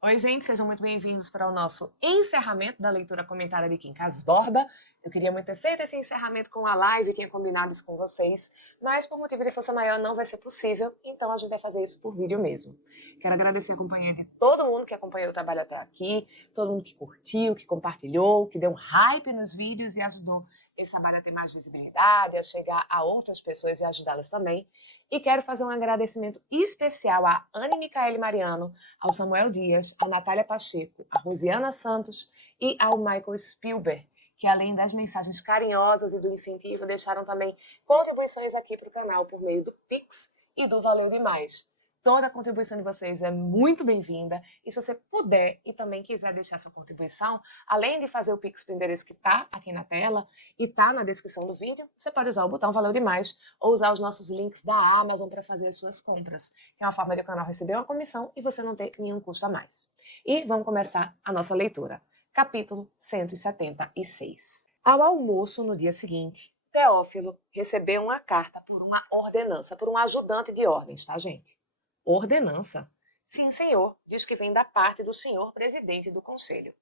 Oi, gente, sejam muito bem-vindos para o nosso encerramento da leitura comentada de Quincas Borba. Eu queria muito ter feito esse encerramento com a live, tinha combinado isso com vocês, mas por motivo de força maior não vai ser possível, então a gente vai fazer isso por vídeo mesmo. Quero agradecer a companhia de todo mundo que acompanhou o trabalho até aqui, todo mundo que curtiu, que compartilhou, que deu um hype nos vídeos e ajudou esse trabalho a ter mais visibilidade, a chegar a outras pessoas e ajudá-las também. E quero fazer um agradecimento especial a Anne Micaele Mariano, ao Samuel Dias, à Natália Pacheco, à Rosiana Santos e ao Michael Spielberg, que além das mensagens carinhosas e do incentivo, deixaram também contribuições aqui para o canal por meio do Pix e do Valeu Demais. Toda a contribuição de vocês é muito bem-vinda e se você puder e também quiser deixar sua contribuição, além de fazer o Pix para o endereço que está aqui na tela e está na descrição do vídeo, você pode usar o botão Valeu Demais ou usar os nossos links da Amazon para fazer as suas compras, que é uma forma de o canal receber uma comissão e você não ter nenhum custo a mais. E vamos começar a nossa leitura. Capítulo 176. Ao almoço no dia seguinte, Teófilo recebeu uma carta por uma ordenança, por um ajudante de ordens, tá, gente? Ordenança? Sim, senhor. Diz que vem da parte do senhor presidente do conselho.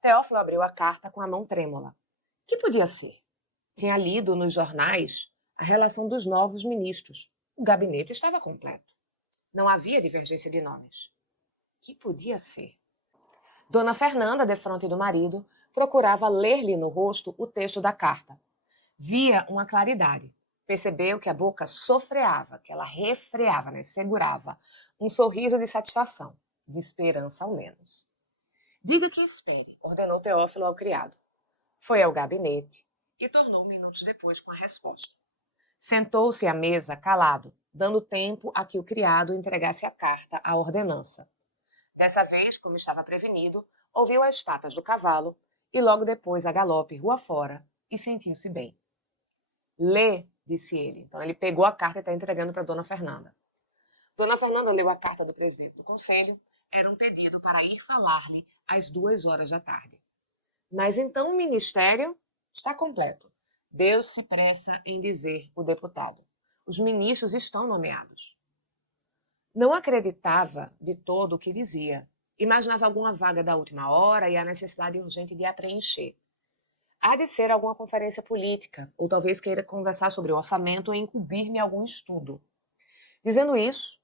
Teófilo abriu a carta com a mão trêmula. Que podia ser? Tinha lido nos jornais a relação dos novos ministros. O gabinete estava completo. Não havia divergência de nomes. Que podia ser? Dona Fernanda, defronte do marido, procurava ler-lhe no rosto o texto da carta. Via uma claridade. Percebeu que a boca sofreava, que ela refreava, segurava. Um sorriso de satisfação, de esperança ao menos. Diga que espere, ordenou Teófilo ao criado. Foi ao gabinete e tornou minutos depois com a resposta. Sentou-se à mesa, calado, dando tempo a que o criado entregasse a carta à ordenança. Dessa vez, como estava prevenido, ouviu as patas do cavalo e logo depois a galope rua fora e sentiu-se bem. Lê, disse ele. Então ele pegou a carta e está entregando para Dona Fernanda. Dona Fernanda leu a carta do presidente do conselho. Era um pedido para ir falar-lhe às 2 horas da tarde. Mas então o ministério está completo. Deus se pressa em dizer o deputado. Os ministros estão nomeados. Não acreditava de todo o que dizia. Imaginava alguma vaga da última hora e a necessidade urgente de a preencher. Há de ser alguma conferência política, ou talvez queira conversar sobre o orçamento ou incumbir-me algum estudo. Dizendo isso,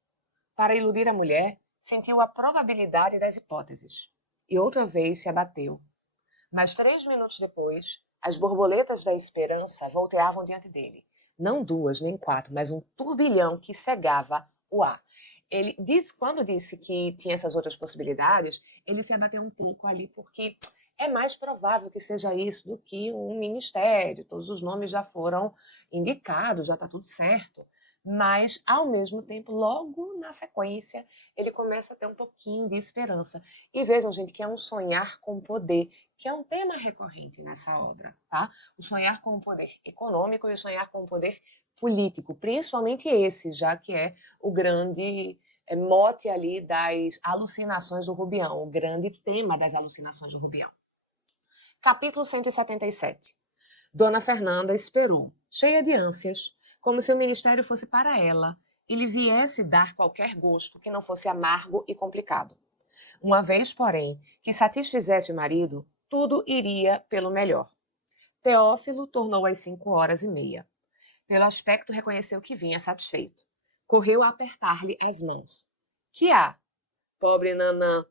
para iludir a mulher, sentiu a probabilidade das hipóteses. E outra vez se abateu. Mas 3 minutos depois, as borboletas da esperança volteavam diante dele. Não 2, nem 4, mas um turbilhão que cegava o ar. Ele disse, quando disse que tinha essas outras possibilidades, ele se abateu um pouco ali, porque é mais provável que seja isso do que um ministério. Todos os nomes já foram indicados, já está tudo certo. Mas, ao mesmo tempo, logo na sequência, ele começa a ter um pouquinho de esperança. E vejam, gente, que é um sonhar com poder, que é um tema recorrente nessa obra, tá? O sonhar com o poder econômico e o sonhar com o poder político, principalmente esse, já que é o grande mote ali das alucinações do Rubião, o grande tema das alucinações do Rubião. Capítulo 177. Dona Fernanda esperou, cheia de ânsias, como se o ministério fosse para ela e lhe viesse dar qualquer gosto que não fosse amargo e complicado. Uma vez, porém, que satisfizesse o marido, tudo iria pelo melhor. Teófilo tornou às 5h30. Pelo aspecto, reconheceu que vinha satisfeito. Correu a apertar-lhe as mãos. Que há? Pobre Nanã.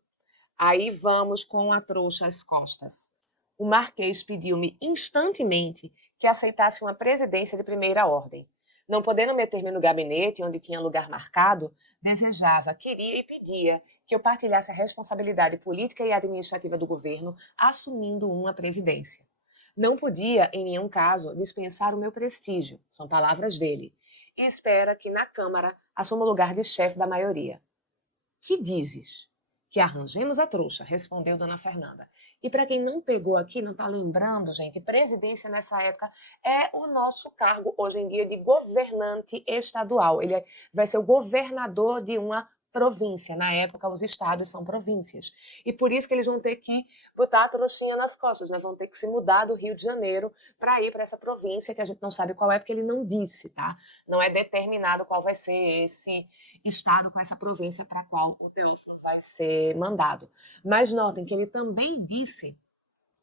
Aí vamos com a trouxa às costas. O marquês pediu-me instantemente que aceitasse uma presidência de primeira ordem. Não podendo meter-me no gabinete, onde tinha lugar marcado, desejava, queria e pedia que eu partilhasse a responsabilidade política e administrativa do governo, assumindo uma presidência. Não podia, em nenhum caso, dispensar o meu prestígio, são palavras dele, e espera que na Câmara assuma o lugar de chefe da maioria. Que dizes? Que arranjemos a trouxa, respondeu Dona Fernanda. E para quem não pegou aqui, não está lembrando, gente, presidência nessa época é o nosso cargo hoje em dia de governante estadual. Ele vai ser o governador de uma província. Na época, os estados são províncias. E por isso que eles vão ter que botar a trouxinha nas costas, né? Vão ter que se mudar do Rio de Janeiro para ir para essa província, que a gente não sabe qual é, porque ele não disse, tá? Não é determinado qual vai ser esse estado com essa província para qual o Teófilo vai ser mandado. Mas notem que ele também disse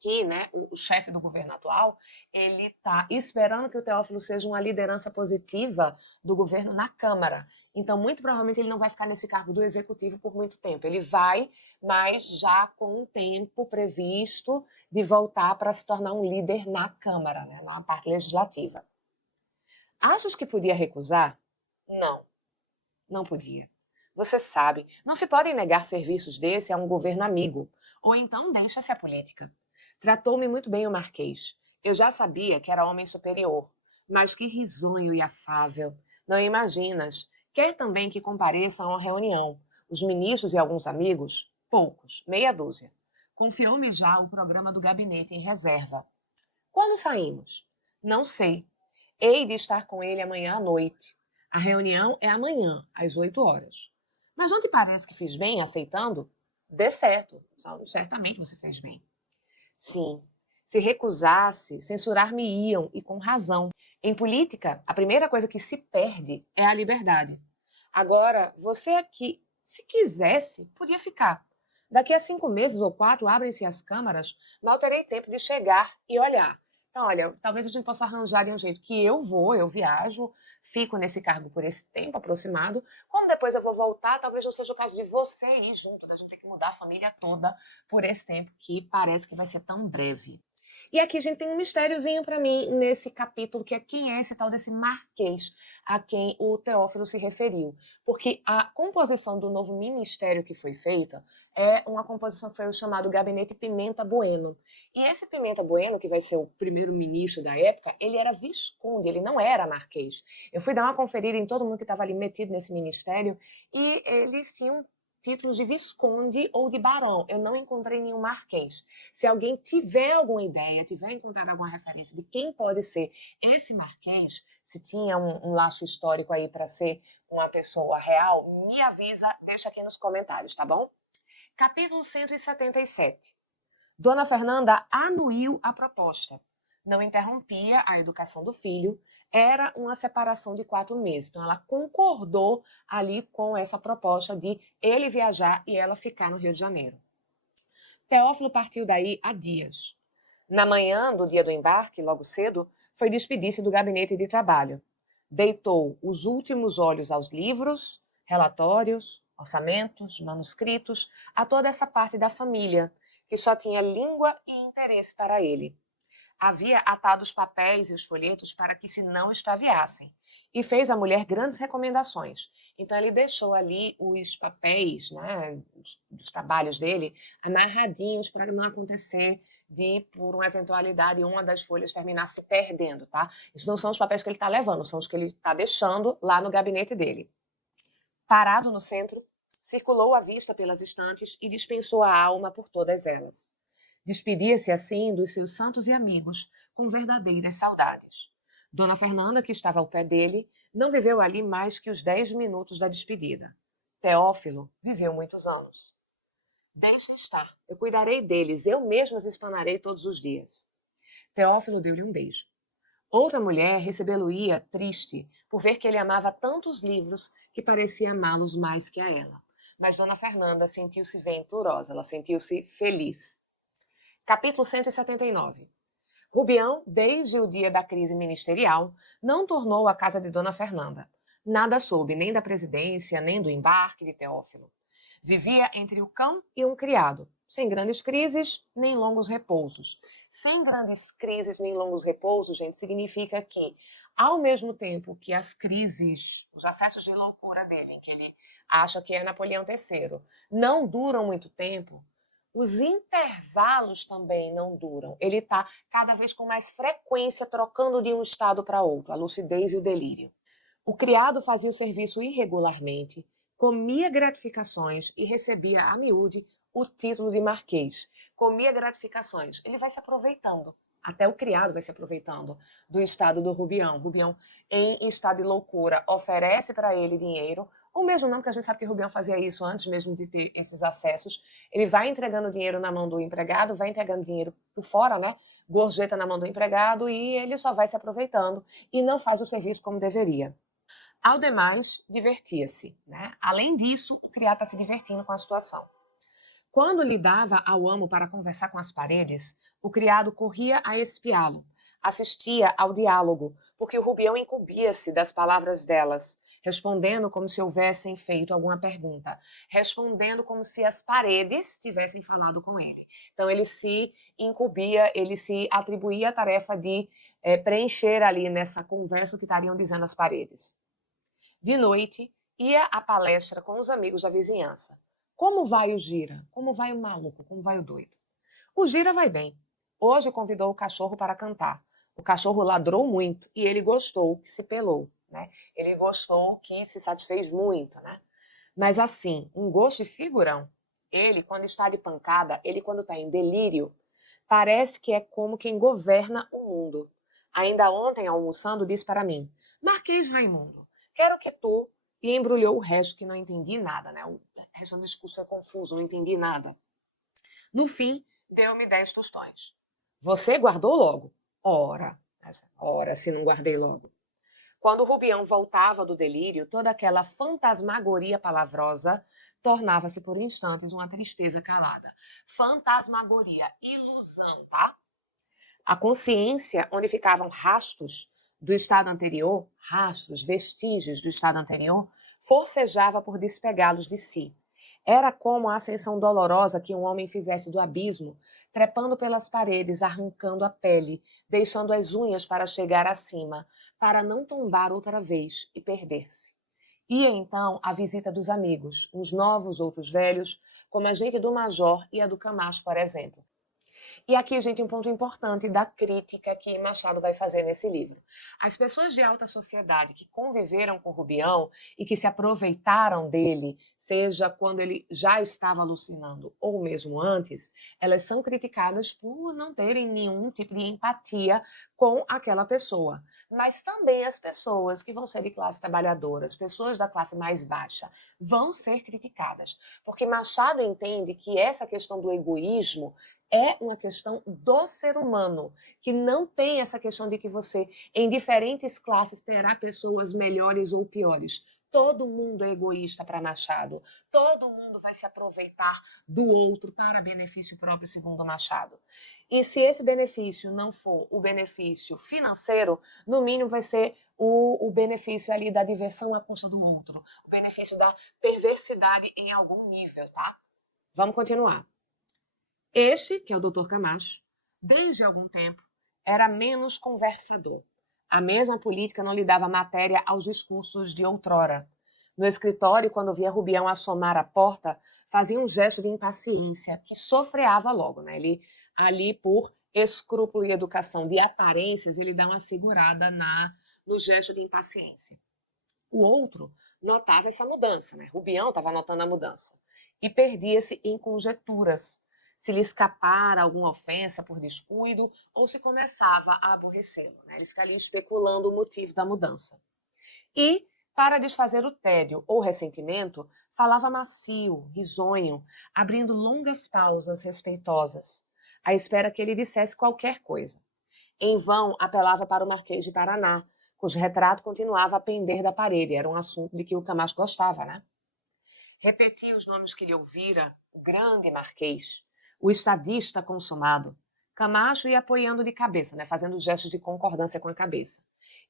que, né, o chefe do governo atual, ele está esperando que o Teófilo seja uma liderança positiva do governo na Câmara. Então, muito provavelmente, ele não vai ficar nesse cargo do executivo por muito tempo. Ele vai, mas já com um tempo previsto de voltar para se tornar um líder na Câmara, né, na parte legislativa. Achas que podia recusar? Não, não podia. Você sabe, não se podem negar serviços desse a um governo amigo. Ou então deixa-se a política. Tratou-me muito bem o Marquês. Eu já sabia que era homem superior, mas que risonho e afável. Não imaginas. Quer também que compareça a uma reunião. Os ministros e alguns amigos? Poucos, meia dúzia. Confiou-me já o programa do gabinete em reserva. Quando saímos? Não sei. Hei de estar com ele amanhã à noite. A reunião é amanhã, às 8 horas. Mas não te parece que fiz bem aceitando? Dê certo. Certamente você fez bem. Sim. Se recusasse, censurar-me-iam, e com razão. Em política, a primeira coisa que se perde é a liberdade. Agora, você aqui, se quisesse, podia ficar. Daqui a 5 meses ou 4 abrem-se as câmaras, mal terei tempo de chegar e olhar. Então, olha, talvez a gente possa arranjar de um jeito que eu viajo, fico nesse cargo por esse tempo aproximado. Quando depois eu vou voltar, talvez não seja o caso de você ir junto, da gente ter que mudar a família toda por esse tempo, que parece que vai ser tão breve. E aqui a gente tem um mistériozinho para mim nesse capítulo, que é quem é esse tal desse Marquês a quem o Teófilo se referiu. Porque a composição do novo ministério que foi feita é uma composição que foi o chamado Gabinete Pimenta Bueno. E esse Pimenta Bueno, que vai ser o primeiro-ministro da época, ele era visconde, ele não era marquês. Eu fui dar uma conferida em todo mundo que estava ali metido nesse ministério e eles tinham títulos de visconde ou de barão. Eu não encontrei nenhum marquês. Se alguém tiver alguma ideia, tiver encontrado alguma referência de quem pode ser esse marquês, se tinha um laço histórico aí para ser uma pessoa real, me avisa, deixa aqui nos comentários, tá bom? Capítulo 177. Dona Fernanda anuiu a proposta. Não interrompia a educação do filho, era uma separação de 4 meses. Então, ela concordou ali com essa proposta de ele viajar e ela ficar no Rio de Janeiro. Teófilo partiu daí há dias. Na manhã do dia do embarque, logo cedo, foi despedir-se do gabinete de trabalho. Deitou os últimos olhos aos livros, relatórios, orçamentos, manuscritos, a toda essa parte da família, que só tinha língua e interesse para ele. Havia atado os papéis e os folhetos para que se não extraviassem, e fez à mulher grandes recomendações. Então ele deixou ali os papéis, né, dos trabalhos dele, amarradinhos para não acontecer de, por uma eventualidade, uma das folhas terminar se perdendo, tá? Isso não são os papéis que ele está levando, são os que ele está deixando lá no gabinete dele. Parado no centro, circulou a vista pelas estantes e dispensou a alma por todas elas. Despedia-se assim dos seus santos e amigos, com verdadeiras saudades. Dona Fernanda, que estava ao pé dele, não viveu ali mais que os 10 minutos da despedida. Teófilo viveu muitos anos. Deixe estar, eu cuidarei deles, eu mesma os espanarei todos os dias. Teófilo deu-lhe um beijo. Outra mulher recebê-lo-ia triste por ver que ele amava tantos livros que parecia amá-los mais que a ela. Mas Dona Fernanda sentiu-se venturosa, ela sentiu-se feliz. Capítulo 179. Rubião, desde o dia da crise ministerial, não tornou à casa de Dona Fernanda. Nada soube nem da presidência, nem do embarque de Teófilo. Vivia entre o cão e um criado, sem grandes crises nem longos repousos. Sem grandes crises nem longos repousos, gente, significa que, ao mesmo tempo que as crises, os acessos de loucura dele, em que ele acha que é Napoleão III, não duram muito tempo, os intervalos também não duram. Ele está cada vez com mais frequência trocando de um estado para outro, a lucidez e o delírio. O criado fazia o serviço irregularmente, comia gratificações e recebia a miúde o título de marquês. Comia gratificações. Ele vai se aproveitando. Até o criado vai se aproveitando do estado do Rubião. Rubião, em estado de loucura, oferece para ele dinheiro, ou mesmo não, porque a gente sabe que Rubião fazia isso antes mesmo de ter esses acessos. Ele vai entregando dinheiro na mão do empregado, vai entregando dinheiro por fora, né? Gorjeta na mão do empregado e ele só vai se aproveitando e não faz o serviço como deveria. Ao demais, divertia-se, né? Além disso, o criado está se divertindo com a situação. Quando lhe dava ao amo para conversar com as paredes, o criado corria a espiá-lo, assistia ao diálogo, porque o Rubião incumbia-se das palavras delas, respondendo como se houvessem feito alguma pergunta, respondendo como se as paredes tivessem falado com ele. Então ele se incumbia, ele se atribuía a tarefa de preencher ali nessa conversa o que estariam dizendo as paredes. De noite, ia à palestra com os amigos da vizinhança. Como vai o Gira? Como vai o maluco? Como vai o doido? O Gira vai bem. Hoje convidou o cachorro para cantar. O cachorro ladrou muito e ele gostou que se pelou, né? Ele gostou que se satisfez muito, né? Mas assim, um gosto de figurão. Ele, quando está de pancada, ele quando está em delírio, parece que é como quem governa o mundo. Ainda ontem, almoçando, disse para mim, Marquês Raimundo, quero que tu... E embrulhou o resto que não entendi nada, né? O resto do discurso foi confuso, não entendi nada. No fim, deu-me 10 tostões. Você guardou logo? Ora, se não guardei logo. Quando o Rubião voltava do delírio, toda aquela fantasmagoria palavrosa tornava-se por instantes uma tristeza calada. Fantasmagoria, ilusão, tá? A consciência, onde ficavam rastros do estado anterior, rastros, vestígios do estado anterior, forcejava por despegá-los de si. Era como a ascensão dolorosa que um homem fizesse do abismo, trepando pelas paredes, arrancando a pele, deixando as unhas para chegar acima, para não tombar outra vez e perder-se. Ia então a visita dos amigos, uns novos, outros velhos, como a gente do Major e a do Camacho, por exemplo. E aqui, gente, um ponto importante da crítica que Machado vai fazer nesse livro. As pessoas de alta sociedade que conviveram com Rubião e que se aproveitaram dele, seja quando ele já estava alucinando ou mesmo antes, elas são criticadas por não terem nenhum tipo de empatia com aquela pessoa. Mas também as pessoas que vão ser de classe trabalhadora, as pessoas da classe mais baixa, vão ser criticadas. Porque Machado entende que essa questão do egoísmo é uma questão do ser humano, que não tem essa questão de que você, em diferentes classes, terá pessoas melhores ou piores. Todo mundo é egoísta para Machado. Todo mundo vai se aproveitar do outro para benefício próprio, segundo Machado. E se esse benefício não for o benefício financeiro, no mínimo vai ser o benefício ali da diversão à custa do outro, o benefício da perversidade em algum nível, tá? Vamos continuar. Este, que é o Dr. Camacho, desde algum tempo, era menos conversador. A mesma política não lhe dava matéria aos discursos de outrora. No escritório, quando via Rubião assomar a porta, fazia um gesto de impaciência, que sofreava logo, né? Ele, ali, por escrúpulo e educação de aparências, ele dá uma segurada no gesto de impaciência. O outro notava essa mudança, né? Rubião estava notando a mudança. E perdia-se em conjecturas, se lhe escapara alguma ofensa por descuido ou se começava a aborrecê-lo. Né? Ele fica ali especulando o motivo da mudança. E, para desfazer o tédio ou ressentimento, falava macio, risonho, abrindo longas pausas respeitosas, à espera que ele dissesse qualquer coisa. Em vão, apelava para o Marquês de Paraná, cujo retrato continuava a pender da parede. Era um assunto de que o Camacho gostava, né? Repetia os nomes que lhe ouvira, o grande Marquês, o estadista consumado. Camacho ia apoiando de cabeça, né, fazendo gestos de concordância com a cabeça.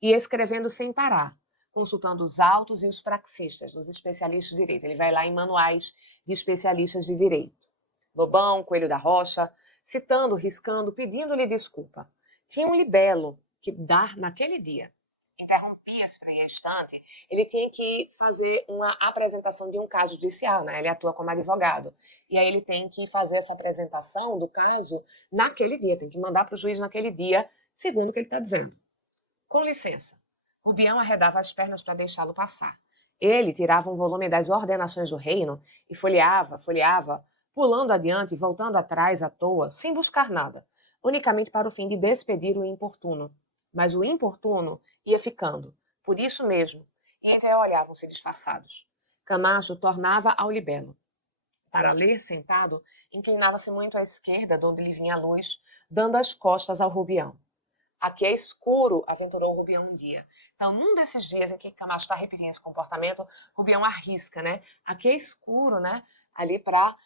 E escrevendo sem parar, consultando os autos e os praxistas, os especialistas de direito. Ele vai lá em manuais de especialistas de direito. Lobão, Coelho da Rocha, citando, riscando, pedindo-lhe desculpa. Tinha um libelo que dar naquele dia. Interrompia-se por um instante, ele tinha que fazer uma apresentação de um caso judicial, né? Ele atua como advogado. E aí ele tem que fazer essa apresentação do caso naquele dia, tem que mandar para o juiz naquele dia, segundo o que ele está dizendo. Com licença. Rubião arredava as pernas para deixá-lo passar. Ele tirava um volume das ordenações do reino e folheava, pulando adiante e voltando atrás à toa, sem buscar nada, unicamente para o fim de despedir o importuno. Mas o importuno ia ficando, por isso mesmo, e entreolhavam-se disfarçados. Camacho tornava ao libelo. Para ler sentado, inclinava-se muito à esquerda, de onde lhe vinha a luz, dando as costas ao Rubião. Aqui é escuro, aventurou o Rubião um dia. Então, num desses dias em que Camacho está repetindo esse comportamento, Rubião arrisca, né? Aqui é escuro, né? Ali para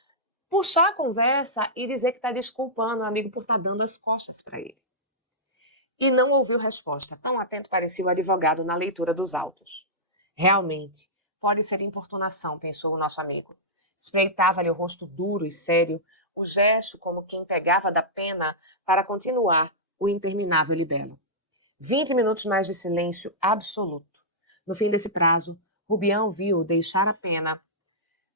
puxar a conversa e dizer que está desculpando o amigo por estar dando as costas para ele. E não ouviu resposta. Tão atento parecia o advogado na leitura dos autos. Realmente, pode ser importunação, pensou o nosso amigo. Espreitava-lhe o rosto duro e sério, o gesto como quem pegava da pena para continuar o interminável libelo. 20 minutos mais de silêncio absoluto. No fim desse prazo, Rubião viu deixar a pena,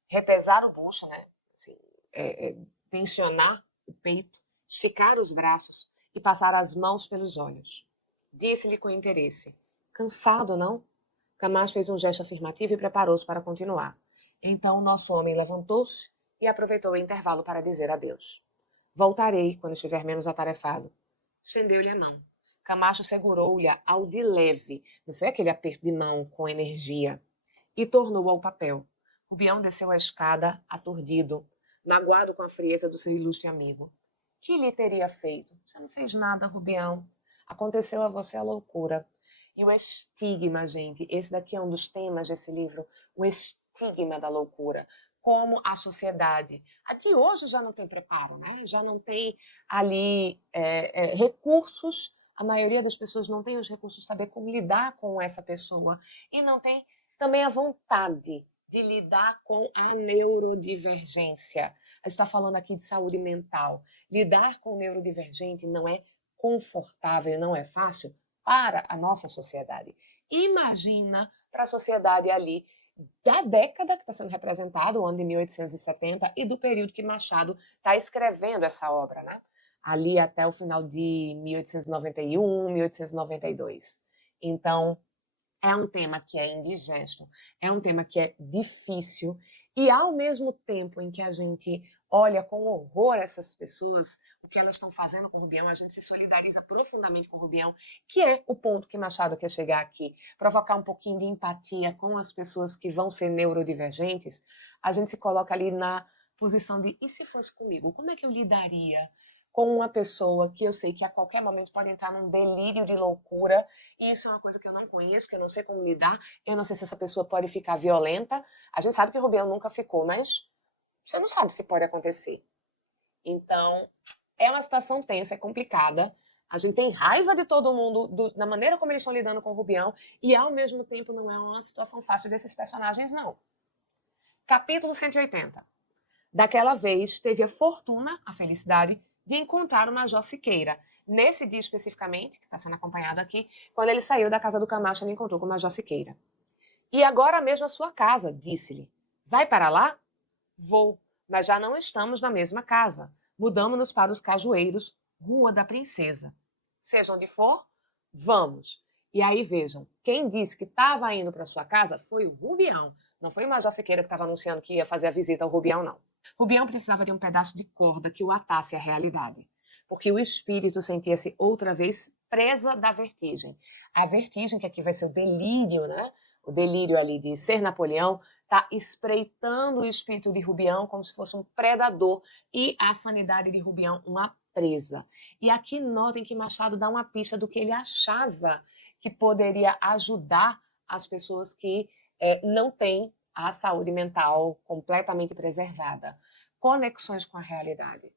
retesar o bucho, né? Assim, tensionar o peito, esticar os braços e passar as mãos pelos olhos. Disse-lhe com interesse: cansado, não? Camacho fez um gesto afirmativo e preparou-se para continuar. Então o nosso homem levantou-se e aproveitou o intervalo para dizer adeus. Voltarei quando estiver menos atarefado. Estendeu-lhe a mão. Camacho segurou-lhe ao de leve, não foi aquele aperto de mão com energia, e tornou ao papel. Rubião desceu a escada, aturdido, magoado com a frieza do seu ilustre amigo. Que lhe teria feito? Você não fez nada, Rubião. Aconteceu a você a loucura. E o estigma, gente, esse daqui é um dos temas desse livro, o estigma da loucura. Como a sociedade, aqui hoje já não tem preparo, né? Já não tem ali recursos, a maioria das pessoas não tem os recursos de saber como lidar com essa pessoa e não tem também a vontade de lidar com a neurodivergência. A gente está falando aqui de saúde mental. Lidar com o neurodivergente não é confortável, não é fácil para a nossa sociedade. Imagina para a sociedade ali da década que está sendo representada, o ano de 1870, e do período que Machado está escrevendo essa obra, né? Ali até o final de 1891, 1892. Então, é um tema que é indigesto, é um tema que é difícil, e ao mesmo tempo em que a gente olha com horror essas pessoas, o que elas estão fazendo com o Rubião, a gente se solidariza profundamente com o Rubião, que é o ponto que Machado quer chegar aqui, provocar um pouquinho de empatia com as pessoas que vão ser neurodivergentes. A gente se coloca ali na posição de, e se fosse comigo, como é que eu lidaria com uma pessoa que eu sei que a qualquer momento pode entrar num delírio de loucura, e isso é uma coisa que eu não conheço, que eu não sei como lidar, eu não sei se essa pessoa pode ficar violenta. A gente sabe que o Rubião nunca ficou, mas você não sabe se pode acontecer. Então, é uma situação tensa, é complicada. A gente tem raiva de todo mundo, da maneira como eles estão lidando com o Rubião, e ao mesmo tempo não é uma situação fácil desses personagens, não. Capítulo 180. Daquela vez, teve a fortuna, a felicidade, de encontrar o Major Siqueira. Nesse dia especificamente, que está sendo acompanhado aqui, quando ele saiu da casa do Camacho, ele encontrou com o Major Siqueira. E agora mesmo a sua casa, disse-lhe. Vai para lá? Vou, mas já não estamos na mesma casa. Mudamos-nos para os Cajueiros, Rua da Princesa. Seja onde for, vamos. E aí vejam, quem disse que estava indo para sua casa foi o Rubião. Não foi o Major Siqueira que estava anunciando que ia fazer a visita ao Rubião, não. Rubião precisava de um pedaço de corda que o atasse à realidade, porque o espírito sentia-se outra vez presa da vertigem. A vertigem, que aqui vai ser o delírio, né? O delírio ali de ser Napoleão, está espreitando o espírito de Rubião como se fosse um predador e a sanidade de Rubião uma presa. E aqui notem que Machado dá uma pista do que ele achava que poderia ajudar as pessoas que não têm a saúde mental completamente preservada. Conexões com a realidade.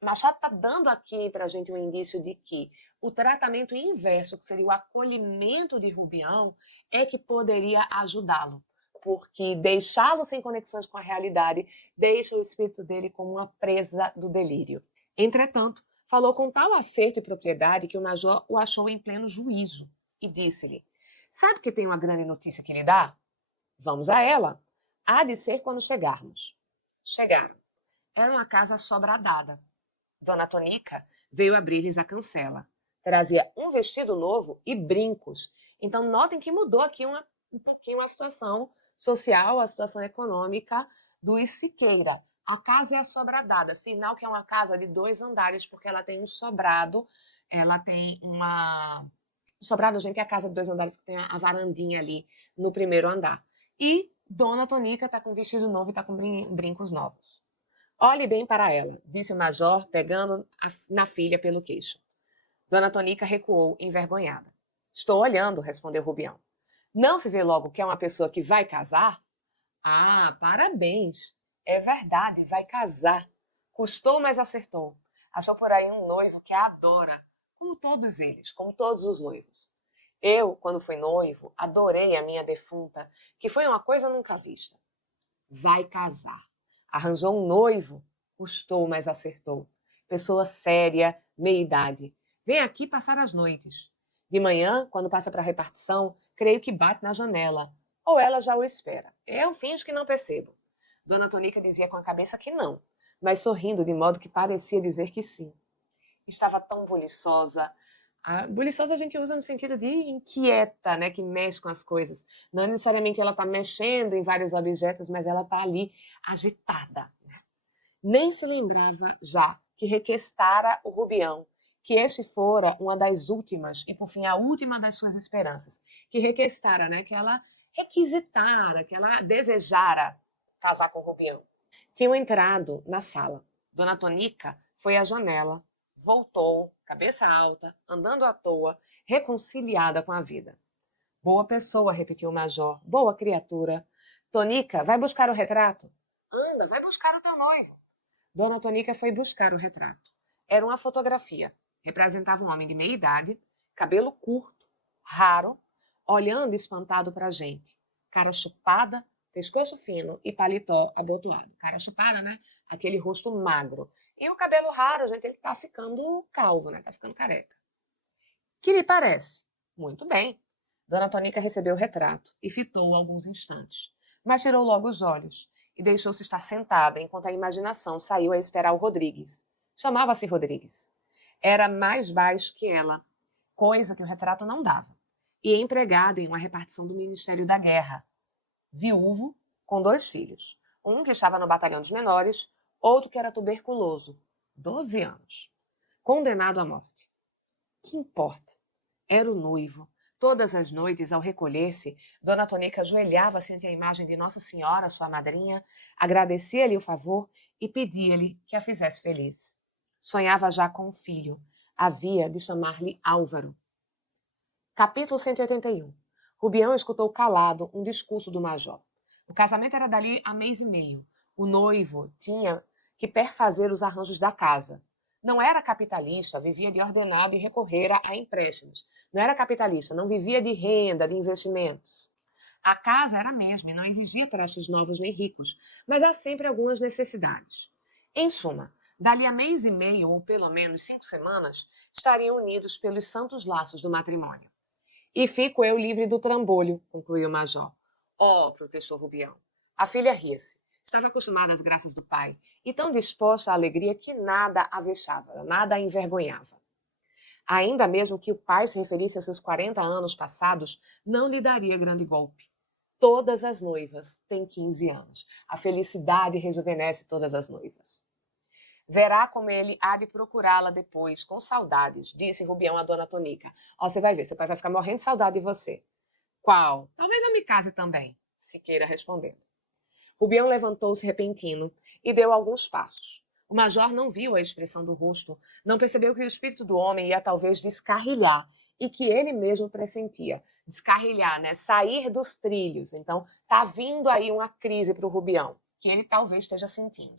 Machado está dando aqui para a gente um indício de que o tratamento inverso, que seria o acolhimento de Rubião, é que poderia ajudá-lo, porque deixá-lo sem conexões com a realidade deixa o espírito dele como uma presa do delírio. Entretanto, falou com tal acerto e propriedade que o major o achou em pleno juízo e disse-lhe: sabe que tem uma grande notícia que lhe dá? Vamos a ela. Há de ser quando chegarmos. Chegaram. Era uma casa assobradada. Dona Tonica veio abrir-lhes a cancela. Trazia um vestido novo e brincos. Então, notem que mudou aqui um pouquinho a situação social, a situação econômica do Siqueira. A casa é assobradada, sinal que é uma casa de 2 andares, porque ela tem um sobrado, ela tem uma... O sobrado, gente, é a casa de 2 andares que tem a varandinha ali no primeiro andar. E Dona Tonica está com vestido novo e está com brincos novos. Olhe bem para ela, disse o major, pegando na filha pelo queixo. Dona Tonica recuou, envergonhada. Estou olhando, respondeu Rubião. Não se vê logo que é uma pessoa que vai casar? Ah, parabéns. É verdade, vai casar. Custou, mas acertou. Achou por aí um noivo que a adora, como todos eles, como todos os noivos. Eu, quando fui noivo, adorei a minha defunta, que foi uma coisa nunca vista. Vai casar. Arranjou um noivo, custou, mas acertou. Pessoa séria, meia-idade. Vem aqui passar as noites. De manhã, quando passa para a repartição, creio que bate na janela. Ou ela já o espera. Eu finjo que não percebo. Dona Tonica dizia com a cabeça que não, mas sorrindo de modo que parecia dizer que sim. Estava tão buliçosa. Buliçosa a gente usa no sentido de inquieta, né, que mexe com as coisas. Não necessariamente ela está mexendo em vários objetos, mas ela está ali agitada. Né? Nem se lembrava já que requestara o Rubião, que este fora uma das últimas, e por fim a última das suas esperanças. Que requestara, né, que ela requisitara, que ela desejara casar com o Rubião. Tinham entrado na sala. Dona Tonica foi à janela, voltou, cabeça alta, andando à toa, reconciliada com a vida. Boa pessoa, repetiu o major. Boa criatura. Tonica, vai buscar o retrato? Anda, vai buscar o teu noivo. Dona Tonica foi buscar o retrato. Era uma fotografia. Representava um homem de meia idade, cabelo curto, raro, olhando espantado para a gente. Cara chupada, pescoço fino e paletó abotoado. Cara chupada, né? Aquele rosto magro. E o cabelo raro, gente, ele tá ficando calvo, né? Tá ficando careca. Que lhe parece? Muito bem. Dona Tonica recebeu o retrato e fitou-o alguns instantes, mas tirou logo os olhos e deixou-se estar sentada enquanto a imaginação saiu a esperar o Rodrigues. Chamava-se Rodrigues. Era mais baixo que ela, coisa que o retrato não dava, e empregado em uma repartição do Ministério da Guerra. Viúvo, com 2 filhos. Um que estava no batalhão dos menores, outro que era tuberculoso, 12 anos. Condenado à morte. Que importa? Era o noivo. Todas as noites, ao recolher-se, Dona Tonica ajoelhava-se ante a imagem de Nossa Senhora, sua madrinha, agradecia-lhe o favor e pedia-lhe que a fizesse feliz. Sonhava já com um filho. Havia de chamar-lhe Álvaro. Capítulo 181. Rubião escutou calado um discurso do major. O casamento era dali a mês e meio. O noivo tinha que perfazer os arranjos da casa. Não era capitalista, vivia de ordenado e recorrera a empréstimos. Não era capitalista, não vivia de renda, de investimentos. A casa era a mesma e não exigia trastes novos nem ricos, mas há sempre algumas necessidades. Em suma, dali a mês e meio, ou pelo menos 5 semanas, estariam unidos pelos santos laços do matrimônio. E fico eu livre do trambolho, concluiu o major. Oh, protestou Rubião. A filha ria-se. Estava acostumada às graças do pai e tão disposta à alegria que nada a vexava, nada a envergonhava. Ainda mesmo que o pai se referisse a seus 40 anos passados, não lhe daria grande golpe. Todas as noivas têm 15 anos. A felicidade rejuvenesce todas as noivas. Verá como ele há de procurá-la depois, com saudades, disse Rubião a Dona Tonica. Ó, você vai ver, seu pai vai ficar morrendo de saudade de você. Qual? Talvez eu me case também, Siqueira respondendo. Rubião levantou-se repentino e deu alguns passos. O major não viu a expressão do rosto, não percebeu que o espírito do homem ia talvez descarrilhar e que ele mesmo pressentia. Descarrilhar, né? Sair dos trilhos. Então, tá vindo aí uma crise para o Rubião, que ele talvez esteja sentindo.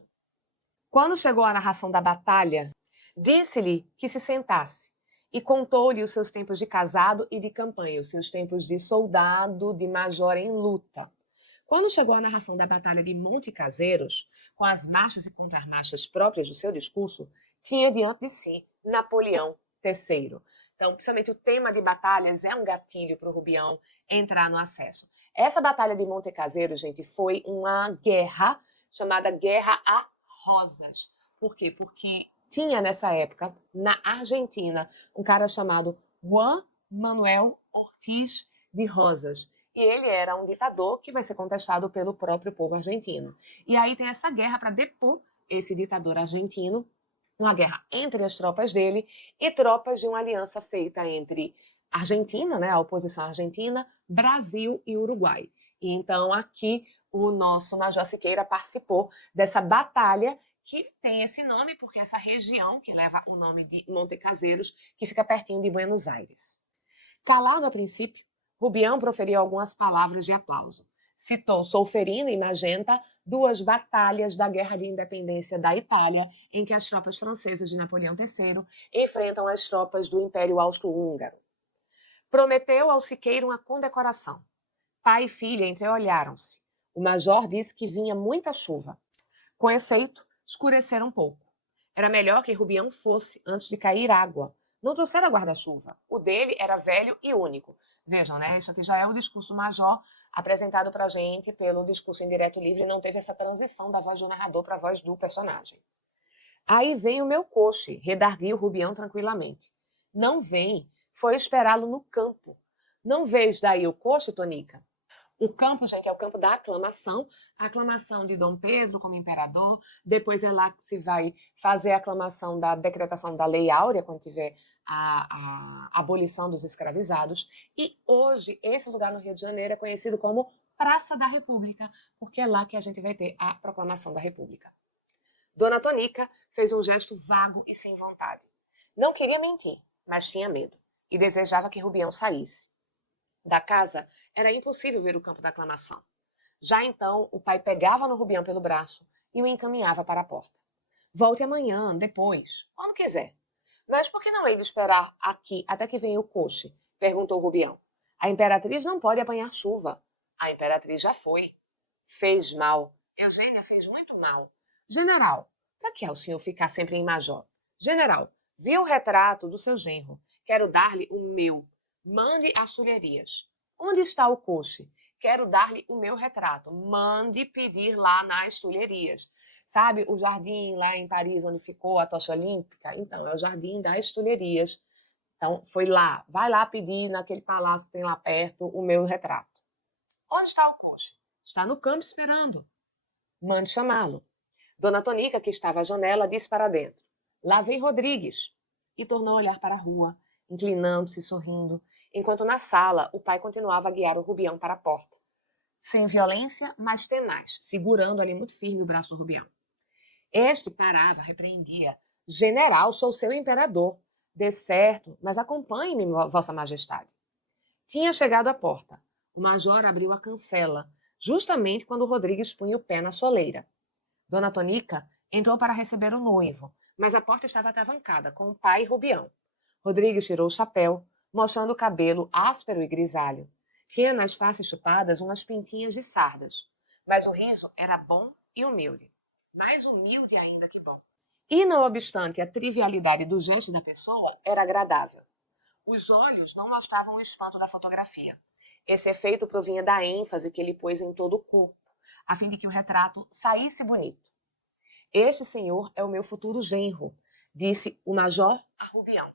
Quando chegou a narração da batalha, disse-lhe que se sentasse e contou-lhe os seus tempos de casado e de campanha, os seus tempos de soldado, de major em luta. Quando chegou a narração da Batalha de Monte Caseiros, com as marchas e contramarchas próprias do seu discurso, tinha diante de si Napoleão III. Então, principalmente o tema de batalhas é um gatilho para o Rubião entrar no acesso. Essa Batalha de Monte Caseiros, gente, foi uma guerra chamada Guerra a Rosas. Por quê? Porque tinha nessa época, na Argentina, um cara chamado Juan Manuel Ortiz de Rosas. E ele era um ditador que vai ser contestado pelo próprio povo argentino. E aí tem essa guerra para depor esse ditador argentino, uma guerra entre as tropas dele e tropas de uma aliança feita entre Argentina, né, a oposição argentina, Brasil e Uruguai. E então aqui o nosso Major Siqueira participou dessa batalha que tem esse nome porque essa região que leva o nome de Monte Caseiros, que fica pertinho de Buenos Aires. Calado a princípio, Rubião proferiu algumas palavras de aplauso. Citou Solferino e Magenta, duas batalhas da Guerra de Independência da Itália, em que as tropas francesas de Napoleão III enfrentam as tropas do Império Austro-Húngaro. Prometeu ao Siqueira uma condecoração. Pai e filha entreolharam-se. O major disse que vinha muita chuva. Com efeito, escurecera um pouco. Era melhor que Rubião fosse antes de cair água. Não trouxera guarda-chuva. O dele era velho e único. Vejam, né? Isso aqui já é o discurso major apresentado para a gente pelo discurso indireto livre, não teve essa transição da voz do narrador para a voz do personagem. Aí vem o meu coche, redarguiu Rubião tranquilamente. Não vem, foi esperá-lo no campo. Não vês daí o coche, Tonica? O campo, gente, é o campo da aclamação, a aclamação de Dom Pedro como imperador, depois é lá que se vai fazer a aclamação da decretação da Lei Áurea, quando tiver a abolição dos escravizados, e hoje esse lugar no Rio de Janeiro é conhecido como Praça da República, porque é lá que a gente vai ter a proclamação da República. Dona Tonica fez um gesto vago e sem vontade. Não queria mentir, mas tinha medo, e desejava que Rubião saísse. Da casa era impossível ver o campo da aclamação. Já então, o pai pegava no Rubião pelo braço e o encaminhava para a porta. Volte amanhã, depois, quando quiser. Mas por que não hei de esperar aqui até que venha o coche? Perguntou Rubião. A imperatriz não pode apanhar chuva. A imperatriz já foi. Fez mal. Eugênia fez muito mal. General, para que é o senhor ficar sempre em major? General, vi o retrato do seu genro. Quero dar-lhe o meu. Mande às Tulherias. Onde está o coche? Quero dar-lhe o meu retrato. Mande pedir lá nas Tulherias. Sabe o jardim lá em Paris, onde ficou a tocha olímpica? Então, é o jardim das Tulherias. Então, foi lá. Vai lá pedir naquele palácio que tem lá perto o meu retrato. Onde está o coche? Está no campo esperando. Mande chamá-lo. Dona Tonica, que estava à janela, disse para dentro. Lá vem Rodrigues. E tornou a olhar para a rua, inclinando-se, sorrindo, enquanto na sala o pai continuava a guiar o Rubião para a porta. Sem violência, mas tenaz, segurando ali muito firme o braço do Rubião. Este parava, repreendia. General, sou seu imperador. Dê certo, mas acompanhe-me, vossa majestade. Tinha chegado à porta. O major abriu a cancela, justamente quando Rodrigues punha o pé na soleira. Dona Tonica entrou para receber o noivo, mas a porta estava atravancada, com o pai e Rubião. Rodrigues tirou o chapéu, mostrando o cabelo áspero e grisalho. Tinha nas faces chupadas umas pintinhas de sardas, mas o riso era bom e humilde. Mais humilde ainda que bom. E, não obstante a trivialidade do gesto da pessoa, era agradável. Os olhos não mostravam o espanto da fotografia. Esse efeito provinha da ênfase que ele pôs em todo o corpo, a fim de que o retrato saísse bonito. Este senhor é o meu futuro genro, disse o major a Rubião.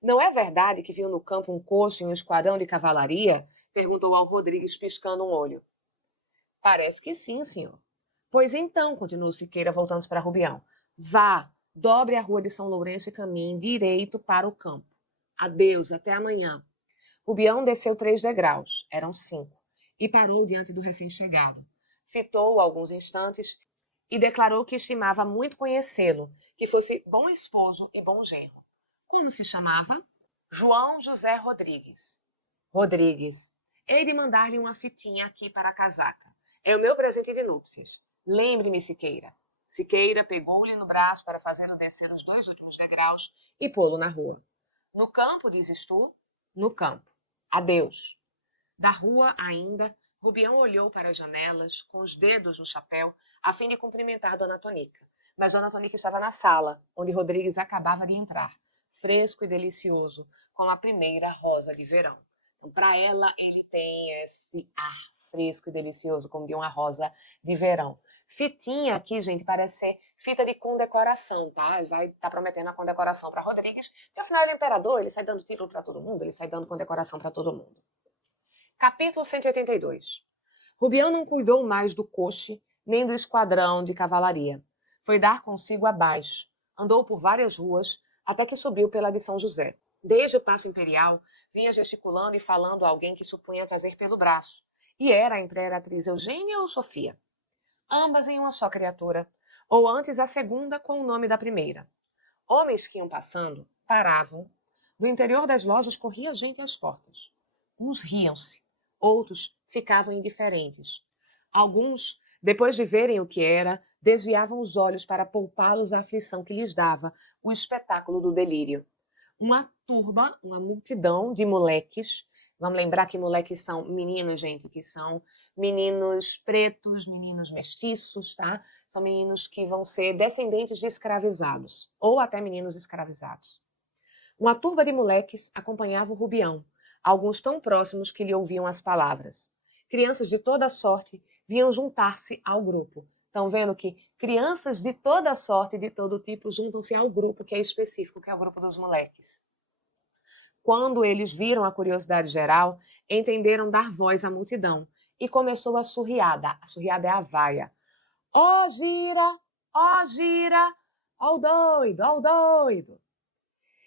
Não é verdade que viu no campo um coche e um esquadrão de cavalaria? Perguntou ao Rodrigues, piscando um olho. Parece que sim, senhor. Pois então, continuou Siqueira, voltando-se para Rubião. Vá, dobre a rua de São Lourenço e caminhe direito para o campo. Adeus, até amanhã. Rubião desceu 3 degraus, eram 5, e parou diante do recém-chegado. Fitou-o alguns instantes e declarou que estimava muito conhecê-lo, que fosse bom esposo e bom genro. Como se chamava? João José Rodrigues. Rodrigues, hei de mandar-lhe uma fitinha aqui para a casaca. É o meu presente de núpcias. Lembre-me, Siqueira. Siqueira pegou-lhe no braço para fazê-lo descer os 2 últimos degraus e pô-lo na rua. No campo, dizes tu? No campo. Adeus. Da rua, ainda, Rubião olhou para as janelas, com os dedos no chapéu, a fim de cumprimentar Dona Tonica. Mas Dona Tonica estava na sala, onde Rodrigues acabava de entrar, fresco e delicioso, com a primeira rosa de verão. Então, para ela, ele tem esse ar fresco e delicioso, como de uma rosa de verão. Fitinha aqui, gente, parece ser fita de condecoração, tá? Ele vai estar prometendo a condecoração para Rodrigues, porque afinal ele é imperador, ele sai dando título para todo mundo, ele sai dando condecoração para todo mundo. Capítulo 182. Rubião não cuidou mais do coche, nem do esquadrão de cavalaria. Foi dar consigo abaixo. Andou por várias ruas, até que subiu pela de São José. Desde o Paço Imperial, vinha gesticulando e falando a alguém que supunha trazer pelo braço. e era a imperatriz Eugênia ou Sofia, ambas em uma só criatura, ou antes a segunda com o nome da primeira. Homens que iam passando paravam. No interior das lojas corria gente às portas. Uns riam-se, outros ficavam indiferentes. Alguns, depois de verem o que era, desviavam os olhos para poupá-los a aflição que lhes dava o espetáculo do delírio. Uma turba, uma multidão de moleques. Vamos lembrar que moleques são meninos, gente, que são meninos pretos, meninos mestiços, tá? São meninos que vão ser descendentes de escravizados, ou até meninos escravizados. Uma turba de moleques acompanhava o Rubião, alguns tão próximos que lhe ouviam as palavras. Crianças de toda sorte vinham juntar-se ao grupo. Estão vendo que crianças de toda sorte e de todo tipo juntam-se ao grupo que é específico, que é o grupo dos moleques. Quando eles viram a curiosidade geral, entenderam dar voz à multidão e começou a surriada. A surriada é a vaia. Ó gira, ó gira, ó o doido, ó o doido.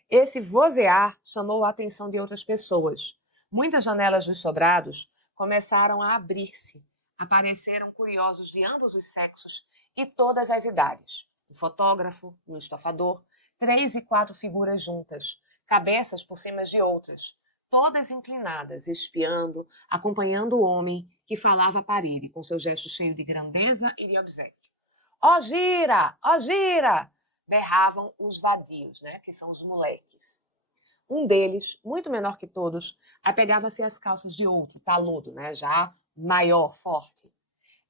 Esse vozear chamou a atenção de outras pessoas. Muitas janelas dos sobrados começaram a abrir-se. Apareceram curiosos de ambos os sexos e todas as idades. Um fotógrafo, um estofador, 3 e 4 figuras juntas, cabeças por cima de outras, todas inclinadas, espiando, acompanhando o homem que falava para ele, com seu gesto cheio de grandeza e de obséquio. Ó gira! Ó gira! Berravam os vadios, né, que são os moleques. Um deles, muito menor que todos, apegava-se às calças de outro, taludo, né, já maior, forte.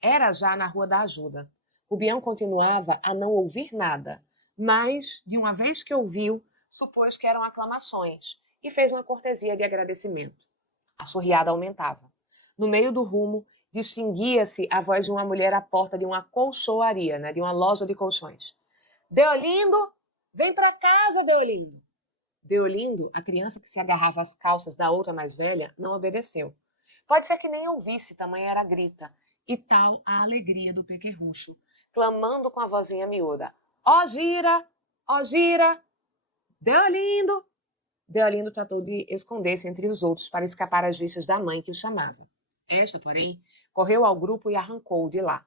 Era já na Rua da Ajuda. Rubião continuava a não ouvir nada, mas, de uma vez que ouviu, supôs que eram aclamações e fez uma cortesia de agradecimento. A surriada aumentava. No meio do rumo, distinguia-se a voz de uma mulher à porta de uma colchoaria, né, de uma loja de colchões. Deolindo, vem para casa, Deolindo. Deolindo, a criança que se agarrava às calças da outra mais velha, não obedeceu. Pode ser que nem ouvisse, tamanha era a grita, e tal a alegria do pequerrucho, clamando com a vozinha miúda. Ó gira, ó gira, Deolindo. Deolindo tratou de esconder-se entre os outros para escapar às vistas da mãe que o chamava. Esta, porém, correu ao grupo e arrancou-o de lá.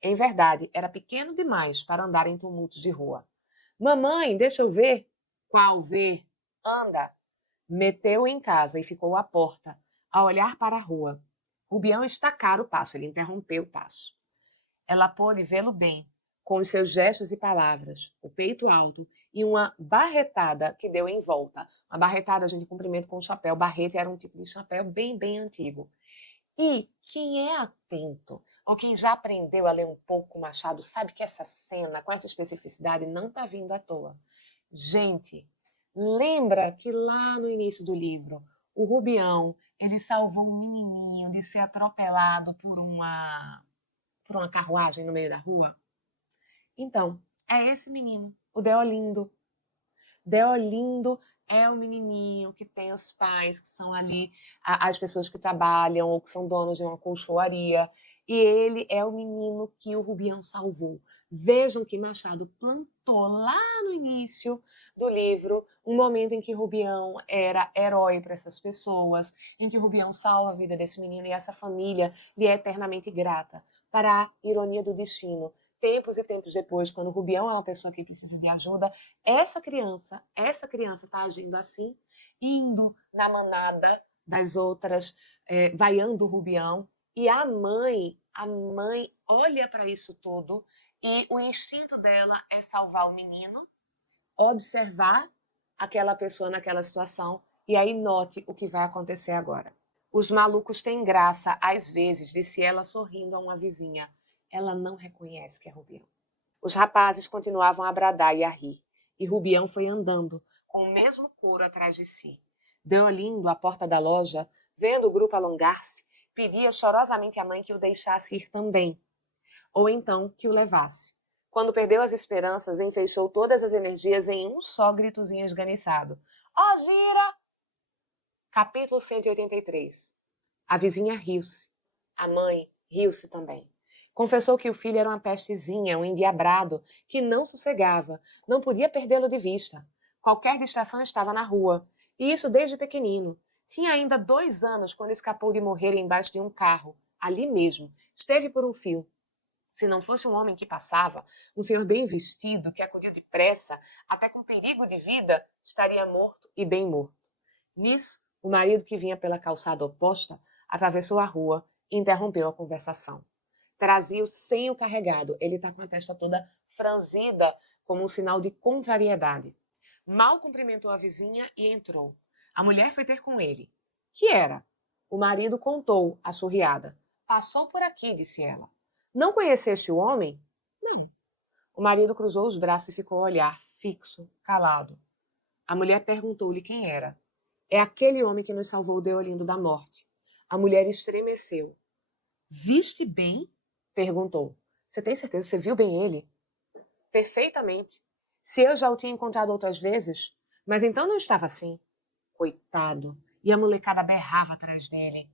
Em verdade, era pequeno demais para andar em tumultos de rua. Mamãe, deixa eu ver. Qual ver? Anda. Meteu-o em casa e ficou à porta, a olhar para a rua. Rubião estacara o passo, ele interrompeu o passo. Ela pôde vê-lo bem, com os seus gestos e palavras, o peito alto e uma barretada que deu em volta. Uma barretada a gente cumprimenta com o chapéu. Barrete era um tipo de chapéu bem, bem antigo. E quem é atento, ou quem já aprendeu a ler um pouco o Machado, sabe que essa cena, com essa especificidade, não está vindo à toa. Gente, lembra que lá no início do livro, o Rubião, ele salvou um menininho de ser atropelado por uma carruagem no meio da rua? Então, é esse menino, o Deolindo. Deolindo é o menininho que tem os pais, que são ali as pessoas que trabalham ou que são donos de uma colchoaria. E ele é o menino que o Rubião salvou. Vejam que Machado plantou lá no início do livro um momento em que Rubião era herói para essas pessoas, em que Rubião salva a vida desse menino e essa família lhe é eternamente grata. Para a ironia do destino, tempos e tempos depois, quando o Rubião é uma pessoa que precisa de ajuda, essa criança está agindo assim, indo na manada das outras, vaiando o Rubião, e a mãe olha para isso tudo e o instinto dela é salvar o menino, observar aquela pessoa naquela situação e aí note o que vai acontecer agora. Os malucos têm graça, às vezes, disse ela sorrindo a uma vizinha. Ela não reconhece que é Rubião. Os rapazes continuavam a bradar e a rir, e Rubião foi andando, com o mesmo couro atrás de si. Deolindo, à porta da loja, vendo o grupo alongar-se, pedia chorosamente à mãe que o deixasse ir também, ou então que o levasse. Quando perdeu as esperanças, enfeixou todas as energias em um só gritozinho esganiçado. Ó, gira! Capítulo 183. A vizinha riu-se. A mãe riu-se também. Confessou que o filho era uma pestezinha, um endiabrado, que não sossegava, não podia perdê-lo de vista. Qualquer distração estava na rua, e isso desde pequenino. Tinha ainda 2 anos quando escapou de morrer embaixo de um carro, ali mesmo, esteve por um fio. Se não fosse um homem que passava, um senhor bem vestido, que acudiu depressa, até com perigo de vida, estaria morto e bem morto. Nisso, o marido que vinha pela calçada oposta atravessou a rua e interrompeu a conversação. Trazia o senho carregado. Ele está com a testa toda franzida, como um sinal de contrariedade. Mal cumprimentou a vizinha e entrou. A mulher foi ter com ele. Que era? O marido contou, assurriada. Passou por aqui, disse ela. Não conheceste o homem? Não. O marido cruzou os braços e ficou a olhar, fixo, calado. A mulher perguntou-lhe quem era. É aquele homem que nos salvou de Deolindo da morte. A mulher estremeceu. Viste bem? Perguntou. Você tem certeza que você viu bem ele? Perfeitamente. Se eu já o tinha encontrado outras vezes, mas então não estava assim. Coitado. E a molecada berrava atrás dele.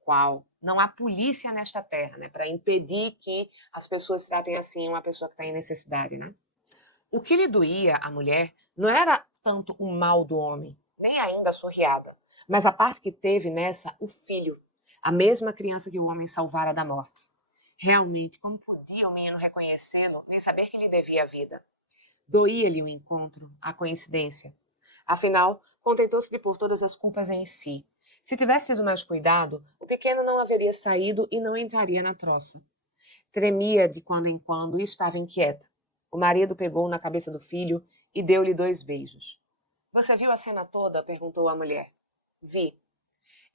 Qual? Não há polícia nesta terra, né? Para impedir que as pessoas tratem assim uma pessoa que está em necessidade, né? O que lhe doía à mulher não era tanto o mal do homem, nem ainda a sorriada, mas a parte que teve nessa o filho, a mesma criança que o homem salvara da morte. Realmente, como podia o menino reconhecê-lo, nem saber que lhe devia a vida? Doía-lhe o encontro, a coincidência. Afinal, contentou-se de pôr todas as culpas em si. Se tivesse tido mais cuidado, o pequeno não haveria saído e não entraria na troça. Tremia de quando em quando e estava inquieta. O marido pegou na cabeça do filho e deu-lhe 2 beijos. Você viu a cena toda? Perguntou a mulher. Vi.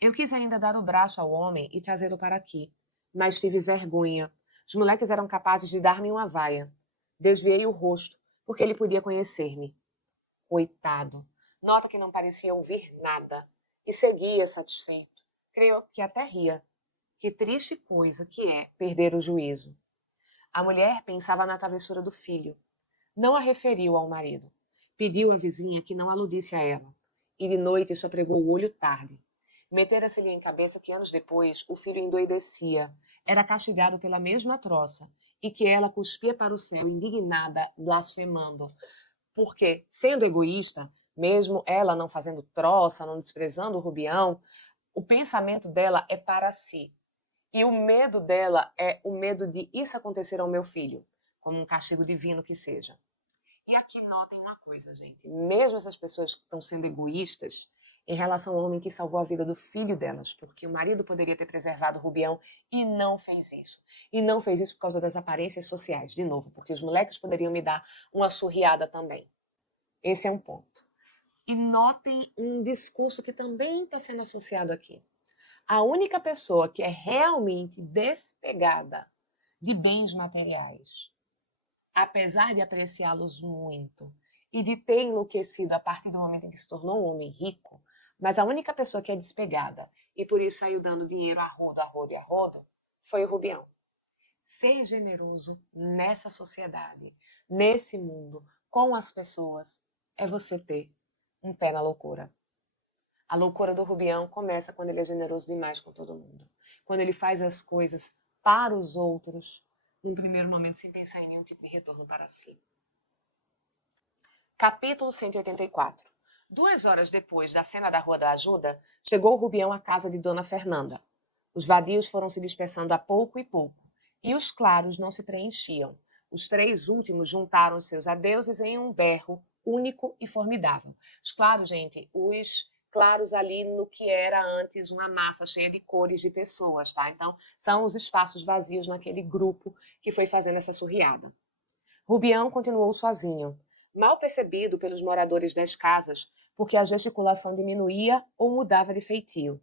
Eu quis ainda dar o braço ao homem e trazê-lo para aqui, mas tive vergonha. Os moleques eram capazes de dar-me uma vaia. Desviei o rosto, porque ele podia conhecer-me. Coitado. Nota que não parecia ouvir nada. E seguia satisfeito. Creio que até ria. Que triste coisa que é perder o juízo. A mulher pensava na travessura do filho. Não a referiu ao marido. Pediu à vizinha que não aludisse a ela. E de noite só pregou o olho tarde. Metera-se-lhe em cabeça que anos depois o filho endoidecia, era castigado pela mesma troça, e que ela cuspia para o céu, indignada, blasfemando. Porque, sendo egoísta, mesmo ela não fazendo troça, não desprezando o Rubião, o pensamento dela é para si. E o medo dela é o medo de isso acontecer ao meu filho, como um castigo divino que seja. E aqui notem uma coisa, gente. Mesmo essas pessoas que estão sendo egoístas em relação ao homem que salvou a vida do filho delas, porque o marido poderia ter preservado o Rubião e não fez isso. E não fez isso por causa das aparências sociais, de novo, porque os moleques poderiam me dar uma surriada também. Esse é um ponto. E notem um discurso que também está sendo associado aqui. A única pessoa que é realmente despegada de bens materiais, apesar de apreciá-los muito e de ter enlouquecido a partir do momento em que se tornou um homem rico, mas a única pessoa que é despegada e por isso saiu dando dinheiro a rodo, a rodo e a rodo, foi o Rubião. Ser generoso nessa sociedade, nesse mundo, com as pessoas, é você ter um pé na loucura. A loucura do Rubião começa quando ele é generoso demais com todo mundo. Quando ele faz as coisas para os outros, num primeiro momento, sem pensar em nenhum tipo de retorno para si. Capítulo 184. 2 horas depois da cena da Rua da Ajuda, chegou o Rubião à casa de Dona Fernanda. Os vadios foram se dispersando a pouco e pouco, e os claros não se preenchiam. Os 3 últimos juntaram os seus adeuses em um berro único e formidável. Os claros, gente, os claros ali no que era antes uma massa cheia de cores de pessoas, tá? Então, são os espaços vazios naquele grupo que foi fazendo essa surriada. Rubião continuou sozinho, mal percebido pelos moradores das casas, porque a gesticulação diminuía ou mudava de feitio.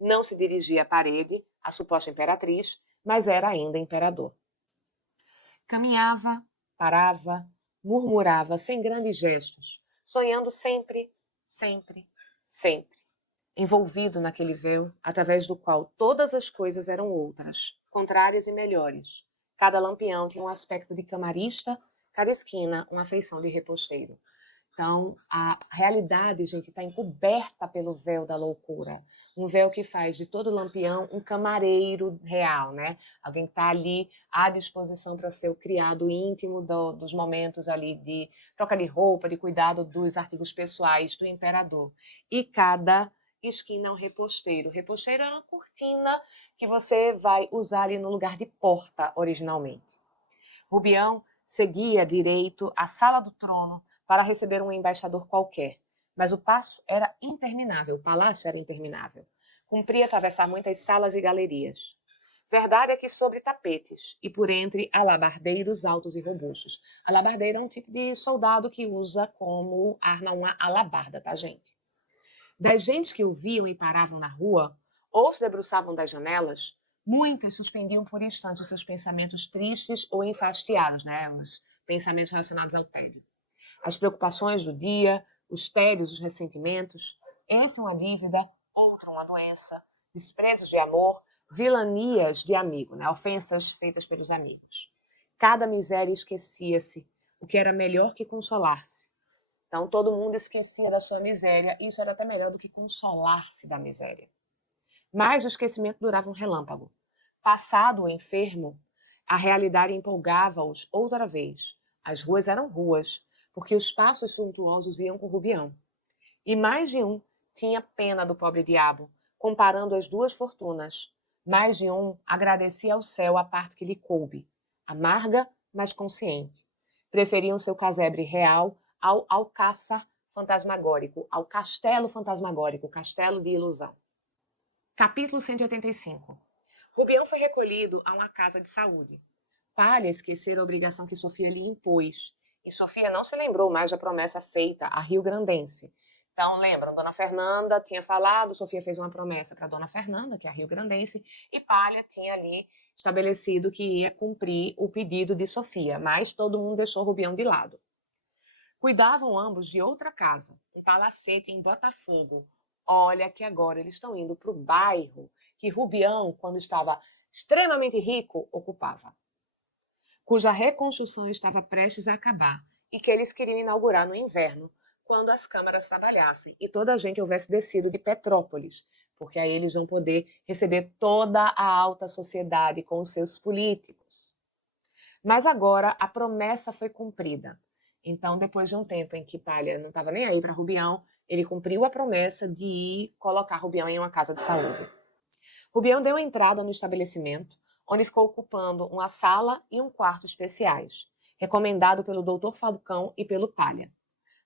Não se dirigia à parede, a suposta imperatriz, mas era ainda imperador. Caminhava, parava, murmurava sem grandes gestos, sonhando sempre, sempre, sempre, envolvido naquele véu através do qual todas as coisas eram outras, contrárias e melhores. Cada lampião tinha um aspecto de camarista, cada esquina uma feição de reposteiro. Então, a realidade, gente, está encoberta pelo véu da loucura. Um véu que faz de todo lampião um camareiro real, né? Alguém que está ali à disposição para ser o criado íntimo dos momentos ali de troca de roupa, de cuidado dos artigos pessoais do imperador. E cada esquina é um reposteiro. O reposteiro é uma cortina que você vai usar ali no lugar de porta originalmente. Rubião seguia direito à sala do trono para receber um embaixador qualquer, mas o passo era interminável, o palácio era interminável. Cumpria atravessar muitas salas e galerias. Verdade é que sobre tapetes e por entre alabardeiros altos e robustos. Alabardeiro é um tipo de soldado que usa como arma uma alabarda, tá, gente? Das gentes que o viam e paravam na rua, ou se debruçavam das janelas, muitas suspendiam por instantes seus pensamentos tristes ou enfastiados, né? Os pensamentos relacionados ao tédio. As preocupações do dia, os tédios, os ressentimentos, essa é uma dívida, outra uma doença, desprezos de amor, vilanias de amigo, né? Ofensas feitas pelos amigos. Cada miséria esquecia-se, o que era melhor que consolar-se. Então todo mundo esquecia da sua miséria, e isso era até melhor do que consolar-se da miséria. Mas o esquecimento durava um relâmpago. Passado o enfermo, a realidade empolgava-os outra vez. As ruas eram ruas, porque os passos suntuosos iam com Rubião. E mais de um tinha pena do pobre diabo, comparando as duas fortunas. Mais de um agradecia ao céu a parte que lhe coube, amarga, mas consciente. Preferiam seu casebre real ao alcáçar fantasmagórico, ao castelo fantasmagórico, castelo de ilusão. Capítulo 185. Rubião foi recolhido a uma casa de saúde. Palha esquecer a obrigação que Sofia lhe impôs, e Sofia não se lembrou mais da promessa feita à rio-grandense. Então, lembram, Dona Fernanda tinha falado, Sofia fez uma promessa para Dona Fernanda, que é a rio-grandense, e Palha tinha ali estabelecido que ia cumprir o pedido de Sofia, mas todo mundo deixou Rubião de lado. Cuidavam ambos de outra casa, um palacete em Botafogo. Olha que agora eles estão indo para o bairro que Rubião, quando estava extremamente rico, ocupava, cuja reconstrução estava prestes a acabar e que eles queriam inaugurar no inverno, quando as câmaras trabalhassem e toda a gente houvesse descido de Petrópolis, porque aí eles vão poder receber toda a alta sociedade com os seus políticos. Mas agora a promessa foi cumprida. Então, depois de um tempo em que Palha não estava nem aí para Rubião, ele cumpriu a promessa de colocar Rubião em uma casa de saúde. Rubião deu entrada no estabelecimento, onde ficou ocupando uma sala e um quarto especiais, recomendado pelo Dr. Falcão e pelo Palha.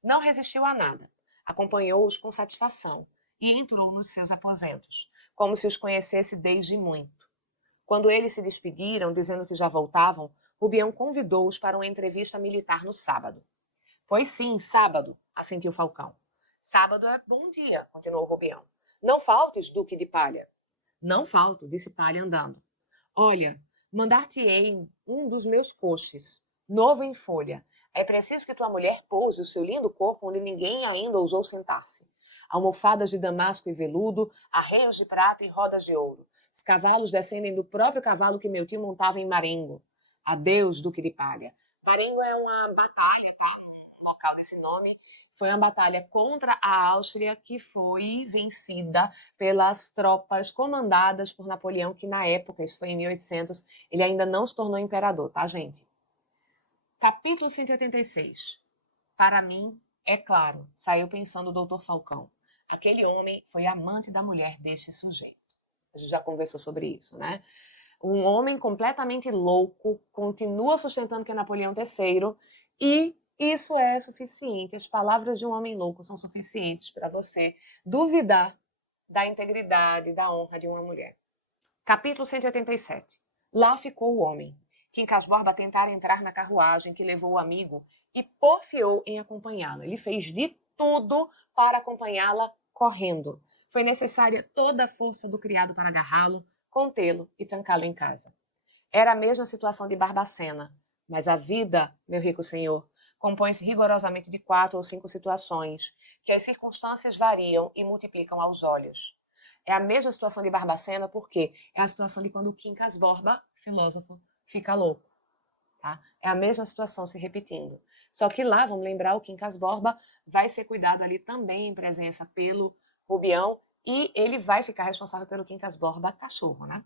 Não resistiu a nada, acompanhou-os com satisfação e entrou nos seus aposentos, como se os conhecesse desde muito. Quando eles se despediram, dizendo que já voltavam, Rubião convidou-os para uma entrevista militar no sábado. Pois sim, sábado, assentiu Falcão. Sábado é bom dia, continuou Rubião. Não faltes, Duque de Palha. Não falto, disse Palha andando. Olha, mandar-te-ei um dos meus coches, novo em folha. É preciso que tua mulher pouse o seu lindo corpo onde ninguém ainda ousou sentar-se. Almofadas de damasco e veludo, arreios de prata e rodas de ouro. Os cavalos descendem do próprio cavalo que meu tio montava em Marengo. Adeus, Duque de Palha. Marengo é uma batalha, tá? No local desse nome. Foi uma batalha contra a Áustria que foi vencida pelas tropas comandadas por Napoleão, que na época, isso foi em 1800, ele ainda não se tornou imperador, tá, gente? Capítulo 186. Para mim, é claro, saiu pensando o doutor Falcão. Aquele homem foi amante da mulher deste sujeito. A gente já conversou sobre isso, né? Um homem completamente louco, continua sustentando que é Napoleão III, e isso é suficiente. As palavras de um homem louco são suficientes para você duvidar da integridade, da honra de uma mulher. Capítulo 187. Lá ficou o homem. Quincas Borba tentara entrar na carruagem que levou o amigo e porfiou em acompanhá-la. Ele fez de tudo para acompanhá-la correndo. Foi necessária toda a força do criado para agarrá-lo, contê-lo e trancá-lo em casa. Era a mesma situação de Barbacena, mas a vida, meu rico senhor, compõe-se rigorosamente de 4 ou 5 situações, que as circunstâncias variam e multiplicam aos olhos. É a mesma situação de Barbacena porque é a situação de quando o Quincas Borba, filósofo, fica louco. Tá? É a mesma situação se repetindo. Só que lá, vamos lembrar, o Quincas Borba vai ser cuidado ali também em presença pelo Rubião e ele vai ficar responsável pelo Quincas Borba cachorro, né?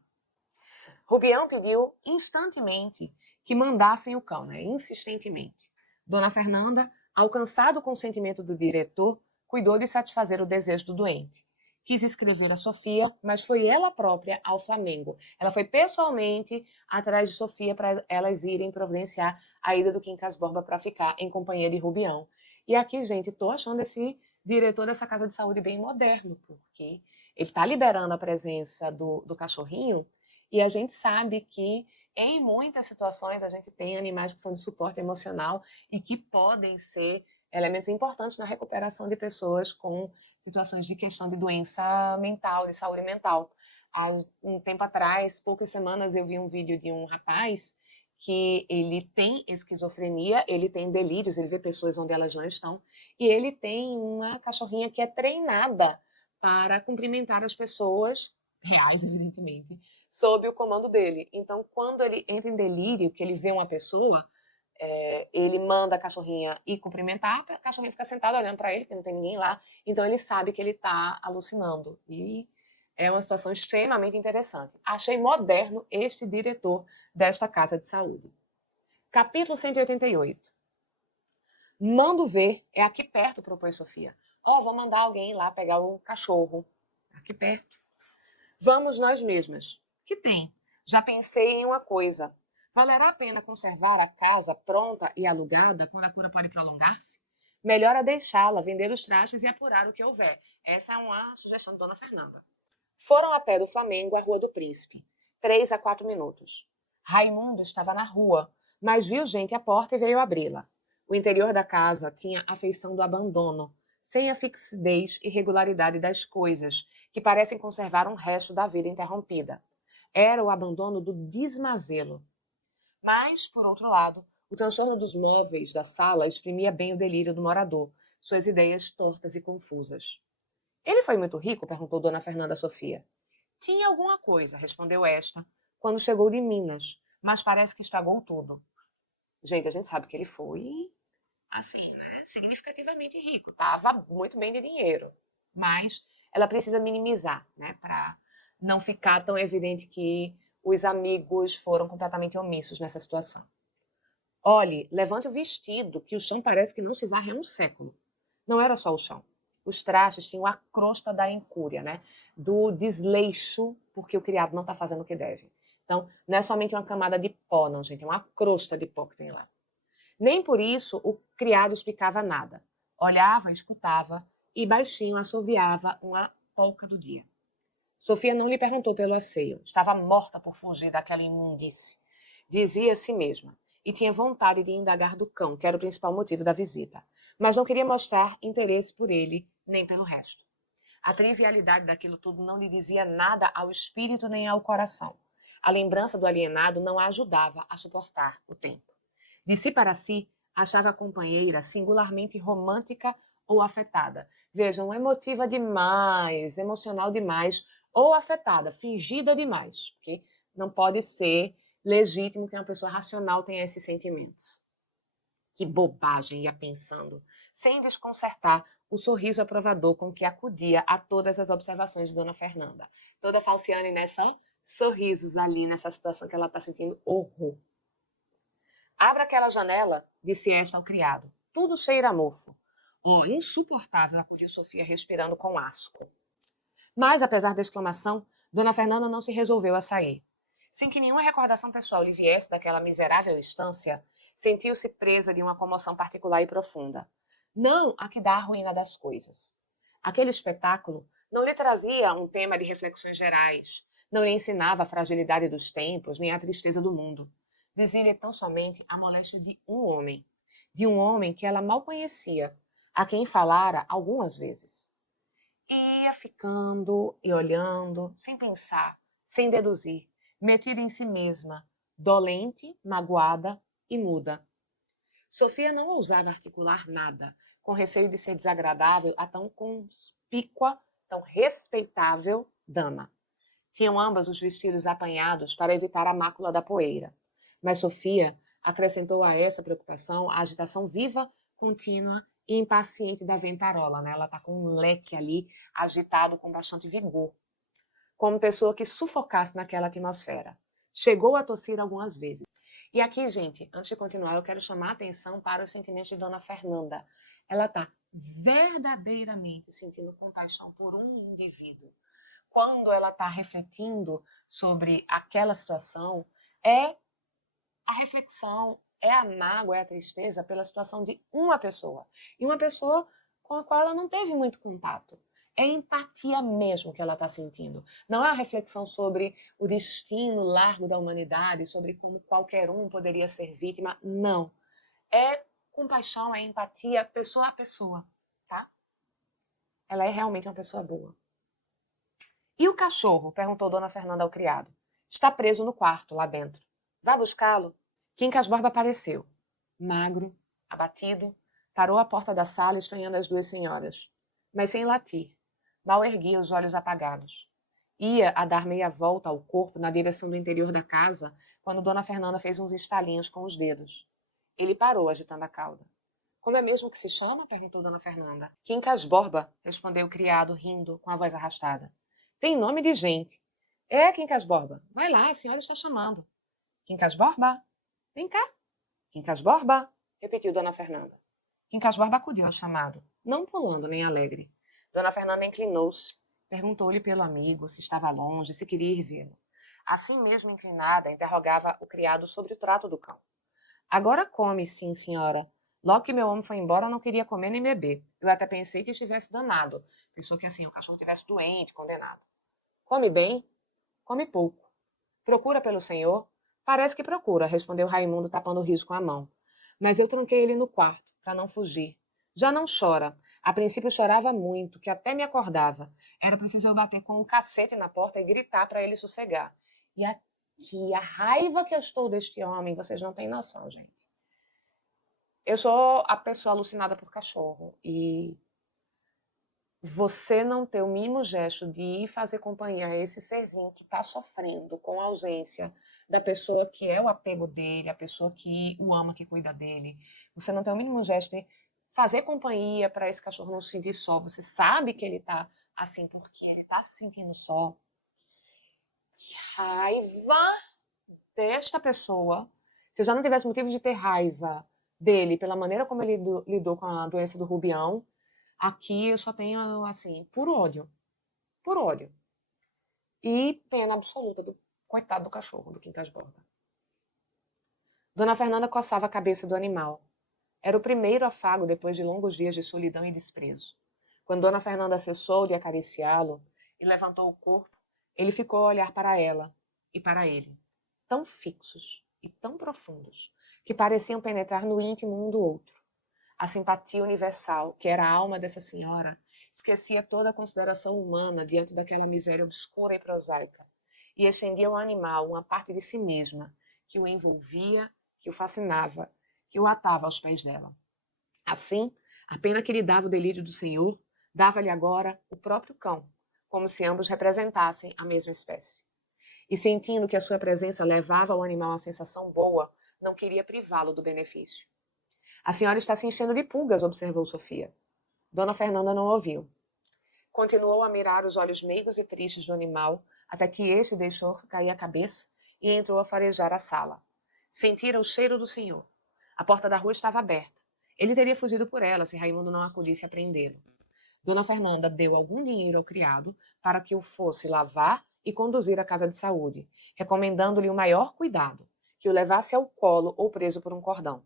Rubião pediu instantemente que mandassem o cão, né? Insistentemente. Dona Fernanda, alcançado o consentimento do diretor, cuidou de satisfazer o desejo do doente. quis escrever a Sofia, mas foi ela própria ao Flamengo. Ela foi pessoalmente atrás de Sofia para elas irem providenciar a ida do Quincas Borba para ficar em companhia de Rubião. E aqui, gente, tô achando esse diretor dessa casa de saúde bem moderno, porque ele está liberando a presença do cachorrinho e a gente sabe que em muitas situações a gente tem animais que são de suporte emocional e que podem ser elementos importantes na recuperação de pessoas com situações de questão de doença mental, de saúde mental. Há um tempo atrás, poucas semanas, eu vi um vídeo de um rapaz que ele tem esquizofrenia, ele tem delírios, ele vê pessoas onde elas não estão, e ele tem uma cachorrinha que é treinada para cumprimentar as pessoas, reais, evidentemente, sob o comando dele. Então, quando ele entra em delírio, que ele vê uma pessoa, ele manda a cachorrinha ir cumprimentar, a cachorrinha fica sentada olhando para ele, porque não tem ninguém lá, então ele sabe que ele está alucinando. E é uma situação extremamente interessante. Achei moderno este diretor desta casa de saúde. Capítulo 188. Mando ver, é aqui perto, propôs Sofia. Vou mandar alguém lá pegar o cachorro. Aqui perto. Vamos nós mesmas. Que tem? Já pensei em uma coisa. Valerá a pena conservar a casa pronta e alugada quando a cura pode prolongar-se? Melhor é deixá-la, vender os trastes e apurar o que houver. Essa é uma sugestão de Dona Fernanda. Foram a pé do Flamengo à Rua do Príncipe. 3 a 4 minutos. Raimundo estava na rua, mas viu gente à porta e veio abri-la. O interior da casa tinha a feição do abandono, sem a fixidez e regularidade das coisas, que parecem conservar um resto da vida interrompida. Era o abandono do desmazelo. Mas, por outro lado, o transtorno dos móveis da sala exprimia bem o delírio do morador, suas ideias tortas e confusas. Ele foi muito rico? Perguntou Dona Fernanda Sofia. Tinha alguma coisa, respondeu esta, quando chegou de Minas, mas parece que estragou tudo. Gente, a gente sabe que ele foi, assim, né, significativamente rico, estava muito bem de dinheiro, mas ela precisa minimizar, né, para não ficar tão evidente que os amigos foram completamente omissos nessa situação. Olhe, levante o vestido, que o chão parece que não se varre há um século. Não era só o chão. Os trastes tinham a crosta da incúria, né? Do desleixo, porque o criado não está fazendo o que deve. Então, não é somente uma camada de pó, não, gente. É uma crosta de pó que tem lá. Nem por isso o criado explicava nada. Olhava, escutava e baixinho assoviava uma polca do dia. Sofia não lhe perguntou pelo asseio. Estava morta por fugir daquela imundície. Dizia a si mesma. E tinha vontade de indagar do cão, que era o principal motivo da visita. Mas não queria mostrar interesse por ele, nem pelo resto. A trivialidade daquilo tudo não lhe dizia nada ao espírito nem ao coração. A lembrança do alienado não a ajudava a suportar o tempo. De si para si, achava a companheira singularmente romântica ou afetada. Vejam, emotiva demais, emocional demais, ou afetada, fingida demais, porque não pode ser legítimo que uma pessoa racional tenha esses sentimentos. Que bobagem, ia pensando, sem desconcertar o sorriso aprovador com que acudia a todas as observações de Dona Fernanda. Toda falciane, né? Só sorrisos ali nessa situação que ela está sentindo horror. Abra aquela janela, disse esta ao criado. Tudo cheira a mofo. Insuportável, acudiu Sofia, respirando com asco. Mas, apesar da exclamação, Dona Fernanda não se resolveu a sair. Sem que nenhuma recordação pessoal lhe viesse daquela miserável estância, sentiu-se presa de uma comoção particular e profunda. Não a que dá a ruína das coisas. Aquele espetáculo não lhe trazia um tema de reflexões gerais, não lhe ensinava a fragilidade dos tempos, nem a tristeza do mundo. Dizia-lhe tão somente a moléstia de um homem que ela mal conhecia, a quem falara algumas vezes. Ia ficando e olhando, sem pensar, sem deduzir, metida em si mesma, dolente, magoada e muda. Sofia não ousava articular nada, com receio de ser desagradável a tão conspícua, tão respeitável dama. Tinham ambas os vestidos apanhados para evitar a mácula da poeira. Mas Sofia acrescentou a essa preocupação a agitação viva, contínua e impaciente da ventarola, né? Ela está com um leque ali agitado com bastante vigor, como pessoa que sufocasse naquela atmosfera. Chegou a tossir algumas vezes. E aqui, gente, antes de continuar, eu quero chamar a atenção para os sentimentos de Dona Fernanda. ela está verdadeiramente sentindo compaixão por um indivíduo. Quando ela está refletindo sobre aquela situação, é a reflexão, é a mágoa, é a tristeza pela situação de uma pessoa. E uma pessoa com a qual ela não teve muito contato. É empatia mesmo que ela está sentindo. Não é a reflexão sobre o destino largo da humanidade, sobre como qualquer um poderia ser vítima. Não. É compaixão, é empatia, pessoa a pessoa, tá? Ela é realmente uma pessoa boa. E o cachorro? Perguntou Dona Fernanda ao criado. Está preso no quarto, lá dentro. Vá buscá-lo. Quincas Borba apareceu. Magro, abatido, parou à porta da sala estranhando as duas senhoras. Mas sem latir. Mal erguia os olhos apagados. Ia a dar meia volta ao corpo na direção do interior da casa quando Dona Fernanda fez uns estalinhos com os dedos. Ele parou, agitando a cauda. Como é mesmo que se chama? Perguntou Dona Fernanda. Quincas Borba, respondeu o criado, rindo, com a voz arrastada. Tem nome de gente. É, Quincas Borba. Vai lá, a senhora está chamando. Quincas Borba? Vem cá. Quincas Borba? Repetiu Dona Fernanda. Quincas Borba acudiu ao chamado, não pulando nem alegre. Dona Fernanda inclinou-se, perguntou-lhe pelo amigo, se estava longe, se queria ir vê-lo. Assim mesmo inclinada, interrogava o criado sobre o trato do cão. Agora come, sim, senhora. Logo que meu homem foi embora, não queria comer nem beber. Eu até pensei que estivesse danado. Pensou que assim o cachorro estivesse doente, condenado. Come bem? Come pouco. Procura pelo senhor? Parece que procura, respondeu Raimundo, tapando o riso com a mão. Mas eu tranquei ele no quarto, para não fugir. Já não chora. A princípio chorava muito, que até me acordava. Era preciso eu bater com um cacete na porta e gritar para ele sossegar. E aqui, a raiva que eu estou deste homem, vocês não têm noção, gente. Eu sou a pessoa alucinada por cachorro. E você não ter o mínimo gesto de ir fazer companhia a esse serzinho que está sofrendo com a ausência da pessoa que é o apego dele, a pessoa que o ama, que cuida dele. Você não tem o mínimo gesto de fazer companhia para esse cachorro não se sentir só. Você sabe que ele está assim porque ele está se sentindo só. Que raiva desta pessoa. Se eu já não tivesse motivo de ter raiva dele pela maneira como ele lidou com a doença do Rubião, aqui eu só tenho, assim, puro ódio. Puro ódio. E pena absoluta do coitado do cachorro, do Quincas Borba. Dona Fernanda coçava a cabeça do animal. Era o primeiro afago depois de longos dias de solidão e desprezo. Quando Dona Fernanda cessou de acariciá-lo e levantou o corpo, ele ficou a olhar para ela e para ele, tão fixos e tão profundos, que pareciam penetrar no íntimo um do outro. A simpatia universal, que era a alma dessa senhora, esquecia toda a consideração humana diante daquela miséria obscura e prosaica, e estendia ao animal uma parte de si mesma, que o envolvia, que o fascinava, que o atava aos pés dela. Assim, a pena que lhe dava o delírio do senhor, dava-lhe agora o próprio cão, como se ambos representassem a mesma espécie. E sentindo que a sua presença levava ao animal a sensação boa, não queria privá-lo do benefício. A senhora está se enchendo de pulgas, observou Sofia. Dona Fernanda não ouviu. Continuou a mirar os olhos meigos e tristes do animal, até que este deixou cair a cabeça e entrou a farejar a sala. Sentira o cheiro do senhor. A porta da rua estava aberta. Ele teria fugido por ela se Raimundo não acudisse a prendê-lo. Dona Fernanda deu algum dinheiro ao criado para que o fosse lavar e conduzir à casa de saúde, recomendando-lhe o maior cuidado, que o levasse ao colo ou preso por um cordão.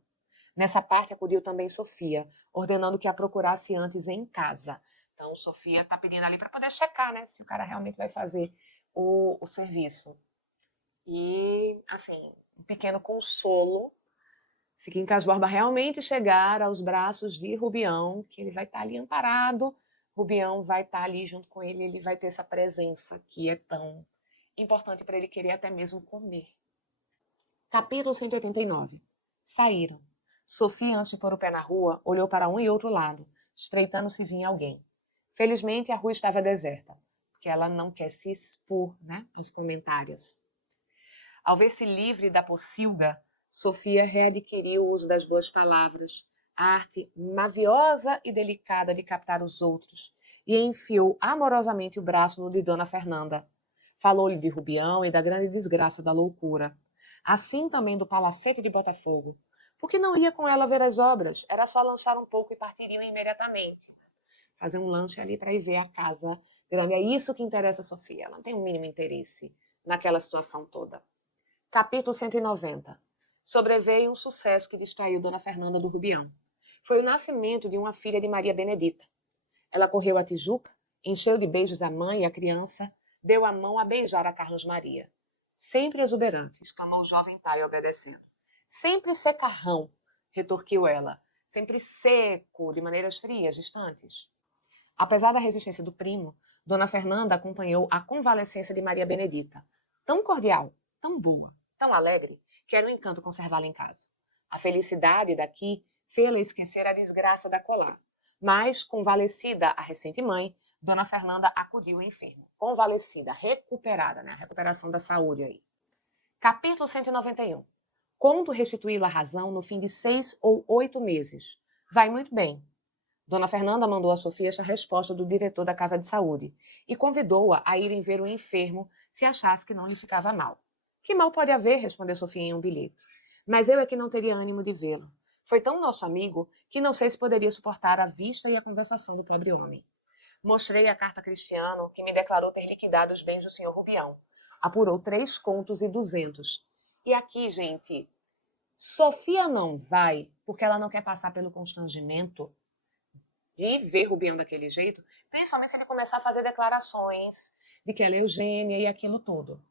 Nessa parte acudiu também Sofia, ordenando que a procurasse antes em casa. Então, Sofia está pedindo ali para poder checar, né, se o cara realmente vai fazer o serviço. E, assim, um pequeno consolo, se Quincas Borba realmente chegar aos braços de Rubião, que ele vai estar ali amparado, Rubião vai estar ali junto com ele, ele vai ter essa presença que é tão importante para ele querer até mesmo comer. Capítulo 189. Saíram. Sofia, antes de pôr o pé na rua, olhou para um e outro lado, espreitando se vinha alguém. Felizmente, a rua estava deserta, porque ela não quer se expor, né, aos comentários. Ao ver-se livre da pocilga, Sofia readquiriu o uso das boas palavras, a arte maviosa e delicada de captar os outros, e enfiou amorosamente o braço no de Dona Fernanda. Falou-lhe de Rubião e da grande desgraça da loucura. Assim também do palacete de Botafogo. porque não ia com ela ver as obras, era só lanchar um pouco e partiriam imediatamente. Fazer um lanche ali para ir ver a casa grande. É isso que interessa a Sofia, ela não tem o mínimo interesse naquela situação toda. Capítulo 190. Sobreveio um sucesso que distraiu Dona Fernanda do Rubião. Foi o nascimento de uma filha de Maria Benedita. Ela correu à Tijuca, encheu de beijos a mãe e a criança, deu a mão a beijar a Carlos Maria. Sempre exuberante, exclamou o jovem pai obedecendo. Sempre secarrão, retorquiu ela. Sempre seco, de maneiras frias, distantes. Apesar da resistência do primo, Dona Fernanda acompanhou a convalescência de Maria Benedita. Tão cordial, tão boa, tão alegre, que era um encanto conservá-la em casa. A felicidade daqui fê-la esquecer a desgraça da colar. Mas, convalescida a recente mãe, Dona Fernanda acudiu ao enfermo. Convalescida, recuperada, né? A recuperação da saúde aí. Capítulo 191. Conto restituí-lo à razão no fim de 6 ou 8 meses. Vai muito bem. Dona Fernanda mandou a Sofia esta resposta do diretor da Casa de Saúde e convidou-a a irem ver o enfermo se achasse que não lhe ficava mal. Que mal pode haver, respondeu Sofia em um bilhete. Mas eu é que não teria ânimo de vê-lo. Foi tão nosso amigo que não sei se poderia suportar a vista e a conversação do pobre homem. Mostrei a carta a Cristiano, que me declarou ter liquidado os bens do senhor Rubião. Apurou 3 contos e 200. E aqui, gente, Sofia não vai porque ela não quer passar pelo constrangimento de ver Rubião daquele jeito, principalmente se ele começar a fazer declarações de que ela é Eugênia e aquilo todo.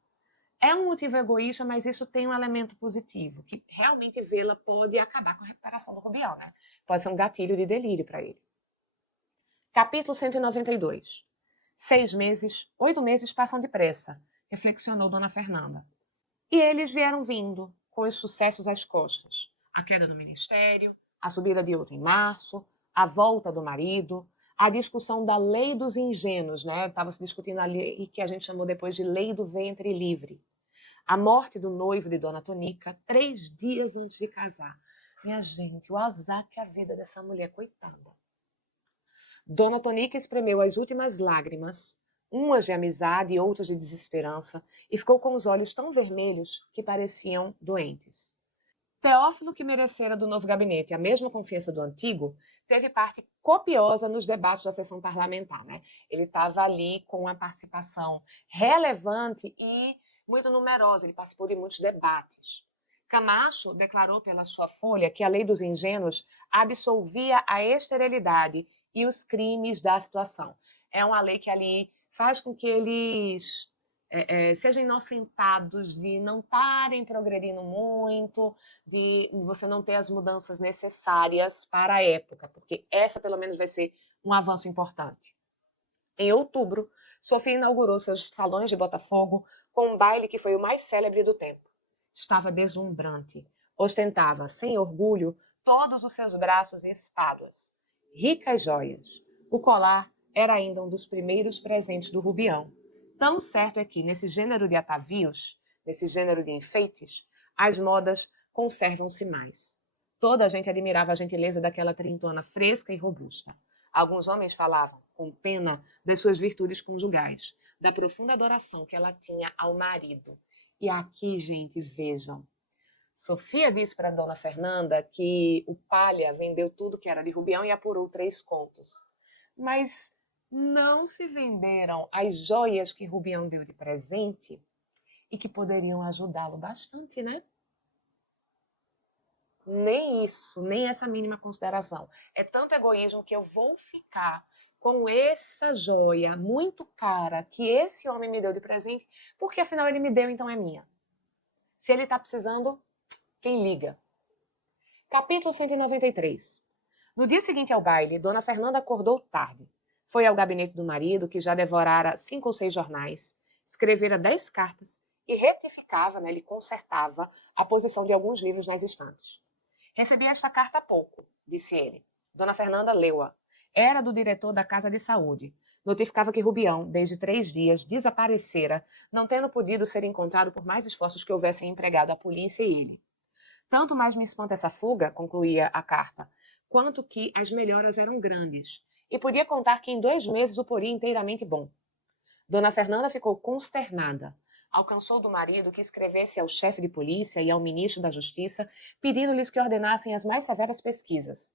É um motivo egoísta, mas isso tem um elemento positivo, que realmente vê-la pode acabar com a recuperação do Rubião, né? Pode ser um gatilho de delírio para ele. Capítulo 192. 6 meses, 8 meses passam depressa, reflexionou Dona Fernanda. E eles vieram vindo, com os sucessos às costas. A queda do ministério, a subida de outro em março, a volta do marido, a discussão da lei dos ingênuos, né? Estava se discutindo a lei que a gente chamou depois de lei do ventre livre. A morte do noivo de Dona Tonica, 3 dias antes de casar. Minha gente, o azar que a vida dessa mulher, coitada. Dona Tonica espremeu as últimas lágrimas, umas de amizade e outras de desesperança, e ficou com os olhos tão vermelhos que pareciam doentes. Teófilo, que merecera do novo gabinete a mesma confiança do antigo, teve parte copiosa nos debates da sessão parlamentar, né? Ele estava ali com uma participação relevante e muito numerosa, ele participou de muitos debates. Camacho declarou pela sua folha que a lei dos ingênuos absolvia a esterilidade e os crimes da situação. É uma lei que ali faz com que eles sejam inocentados de não estarem progredindo muito, de você não ter as mudanças necessárias para a época, porque essa pelo menos vai ser um avanço importante. Em outubro, Sofia inaugurou seus salões de Botafogo com um baile que foi o mais célebre do tempo. Estava deslumbrante, ostentava, sem orgulho, todos os seus braços e espáduas. Ricas joias. O colar era ainda um dos primeiros presentes do Rubião. Tão certo é que, nesse gênero de atavios, nesse gênero de enfeites, as modas conservam-se mais. Toda a gente admirava a gentileza daquela trintona fresca e robusta. Alguns homens falavam, com pena, das suas virtudes conjugais, da profunda adoração que ela tinha ao marido. E aqui, gente, vejam. Sofia disse para Dona Fernanda que o Palha vendeu tudo que era de Rubião e apurou 3 contos. Mas não se venderam as joias que Rubião deu de presente e que poderiam ajudá-lo bastante, né? Nem isso, nem essa mínima consideração. É tanto egoísmo que eu vou ficar com essa joia muito cara que esse homem me deu de presente, porque afinal ele me deu, então é minha. Se ele está precisando, quem liga? Capítulo 193. No dia seguinte ao baile, Dona Fernanda acordou tarde. Foi ao gabinete do marido, que já devorara 5 ou 6 jornais, escrevera 10 cartas e retificava, né, ele consertava a posição de alguns livros nas estantes. Recebi esta carta há pouco, disse ele. Dona Fernanda leu-a. Era do diretor da Casa de Saúde. Notificava que Rubião, desde 3 dias, desaparecera, não tendo podido ser encontrado por mais esforços que houvessem empregado a polícia e ele. Tanto mais me espanta essa fuga, concluía a carta, quanto que as melhoras eram grandes, e podia contar que em 2 meses o poria inteiramente bom. Dona Fernanda ficou consternada. alcançou do marido que escrevesse ao chefe de polícia e ao ministro da Justiça, pedindo-lhes que ordenassem as mais severas pesquisas.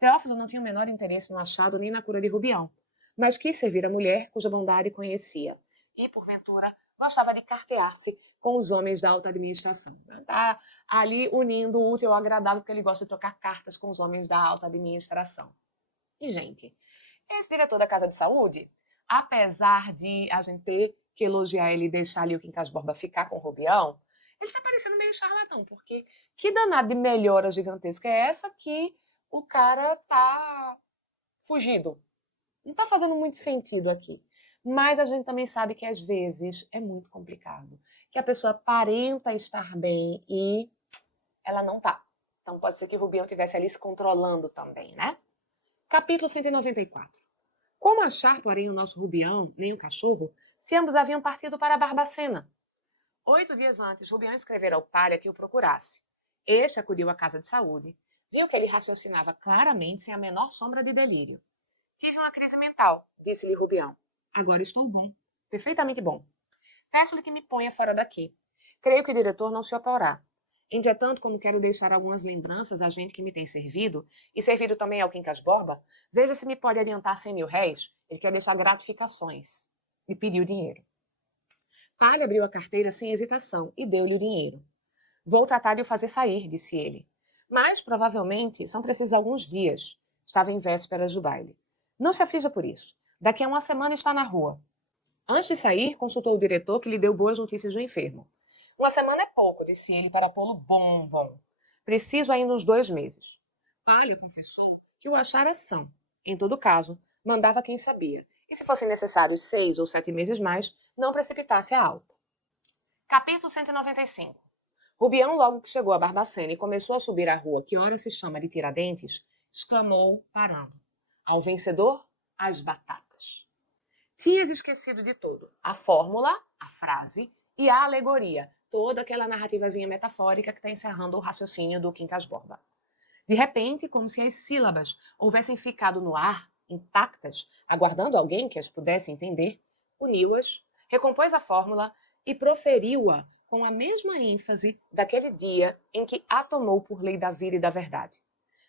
Teófilo não tinha o menor interesse no achado nem na cura de Rubião, mas quis servir a mulher cuja bondade conhecia, e, porventura, gostava de cartear-se com os homens da alta administração. Está ali unindo o útil ao agradável, porque ele gosta de trocar cartas com os homens da alta administração. E, gente, esse diretor da Casa de Saúde, apesar de a gente ter que elogiar ele e deixar ali o Quincas Borba ficar com o Rubião, ele tá parecendo meio charlatão, porque que danada de melhora gigantesca é essa que o cara tá fugido? Não tá fazendo muito sentido aqui. Mas a gente também sabe que às vezes é muito complicado. Que a pessoa aparenta estar bem e ela não tá. Então pode ser que o Rubião estivesse ali se controlando também, né? Capítulo 194. Como achar, porém, o nosso Rubião, nem o cachorro, se ambos haviam partido para Barbacena? 8 dias antes, Rubião escrevera ao Palha que o procurasse. Este acudiu à casa de saúde, viu que ele raciocinava claramente, sem a menor sombra de delírio. Tive uma crise mental, disse-lhe Rubião. Agora estou bom, perfeitamente bom. Peço-lhe que me ponha fora daqui. Creio que o diretor não se oporá. Entretanto, como quero deixar algumas lembranças à gente que me tem servido, e servido também ao Quincas Borba, veja se me pode adiantar 100.000 réis. Ele quer deixar gratificações. E pediu dinheiro. Palha abriu a carteira sem hesitação e deu-lhe o dinheiro. Vou tratar de o fazer sair, disse ele. Mas, provavelmente, são precisos alguns dias. Estava em vésperas do baile. Não se aflija por isso. Daqui a uma semana está na rua. Antes de sair, consultou o diretor, que lhe deu boas notícias do enfermo. Uma semana é pouco, disse ele, para pô-lo bom. Preciso ainda uns 2 meses. Palha confessou que o achara são. Em todo caso, mandava quem sabia. E se fossem necessários 6 ou 7 meses mais, não precipitasse a alta. Capítulo 195. Rubião, logo que chegou a Barbacena e começou a subir a rua que ora se chama de Tiradentes, exclamou, parando. Ao vencedor, as batatas. Tinhas esquecido de tudo. A fórmula, a frase e a alegoria. Toda aquela narrativazinha metafórica que está encerrando o raciocínio do Quincas Borba. De repente, como se as sílabas houvessem ficado no ar, intactas, aguardando alguém que as pudesse entender, uniu-as, recompôs a fórmula e proferiu-a com a mesma ênfase daquele dia em que a tomou por lei da vida e da verdade.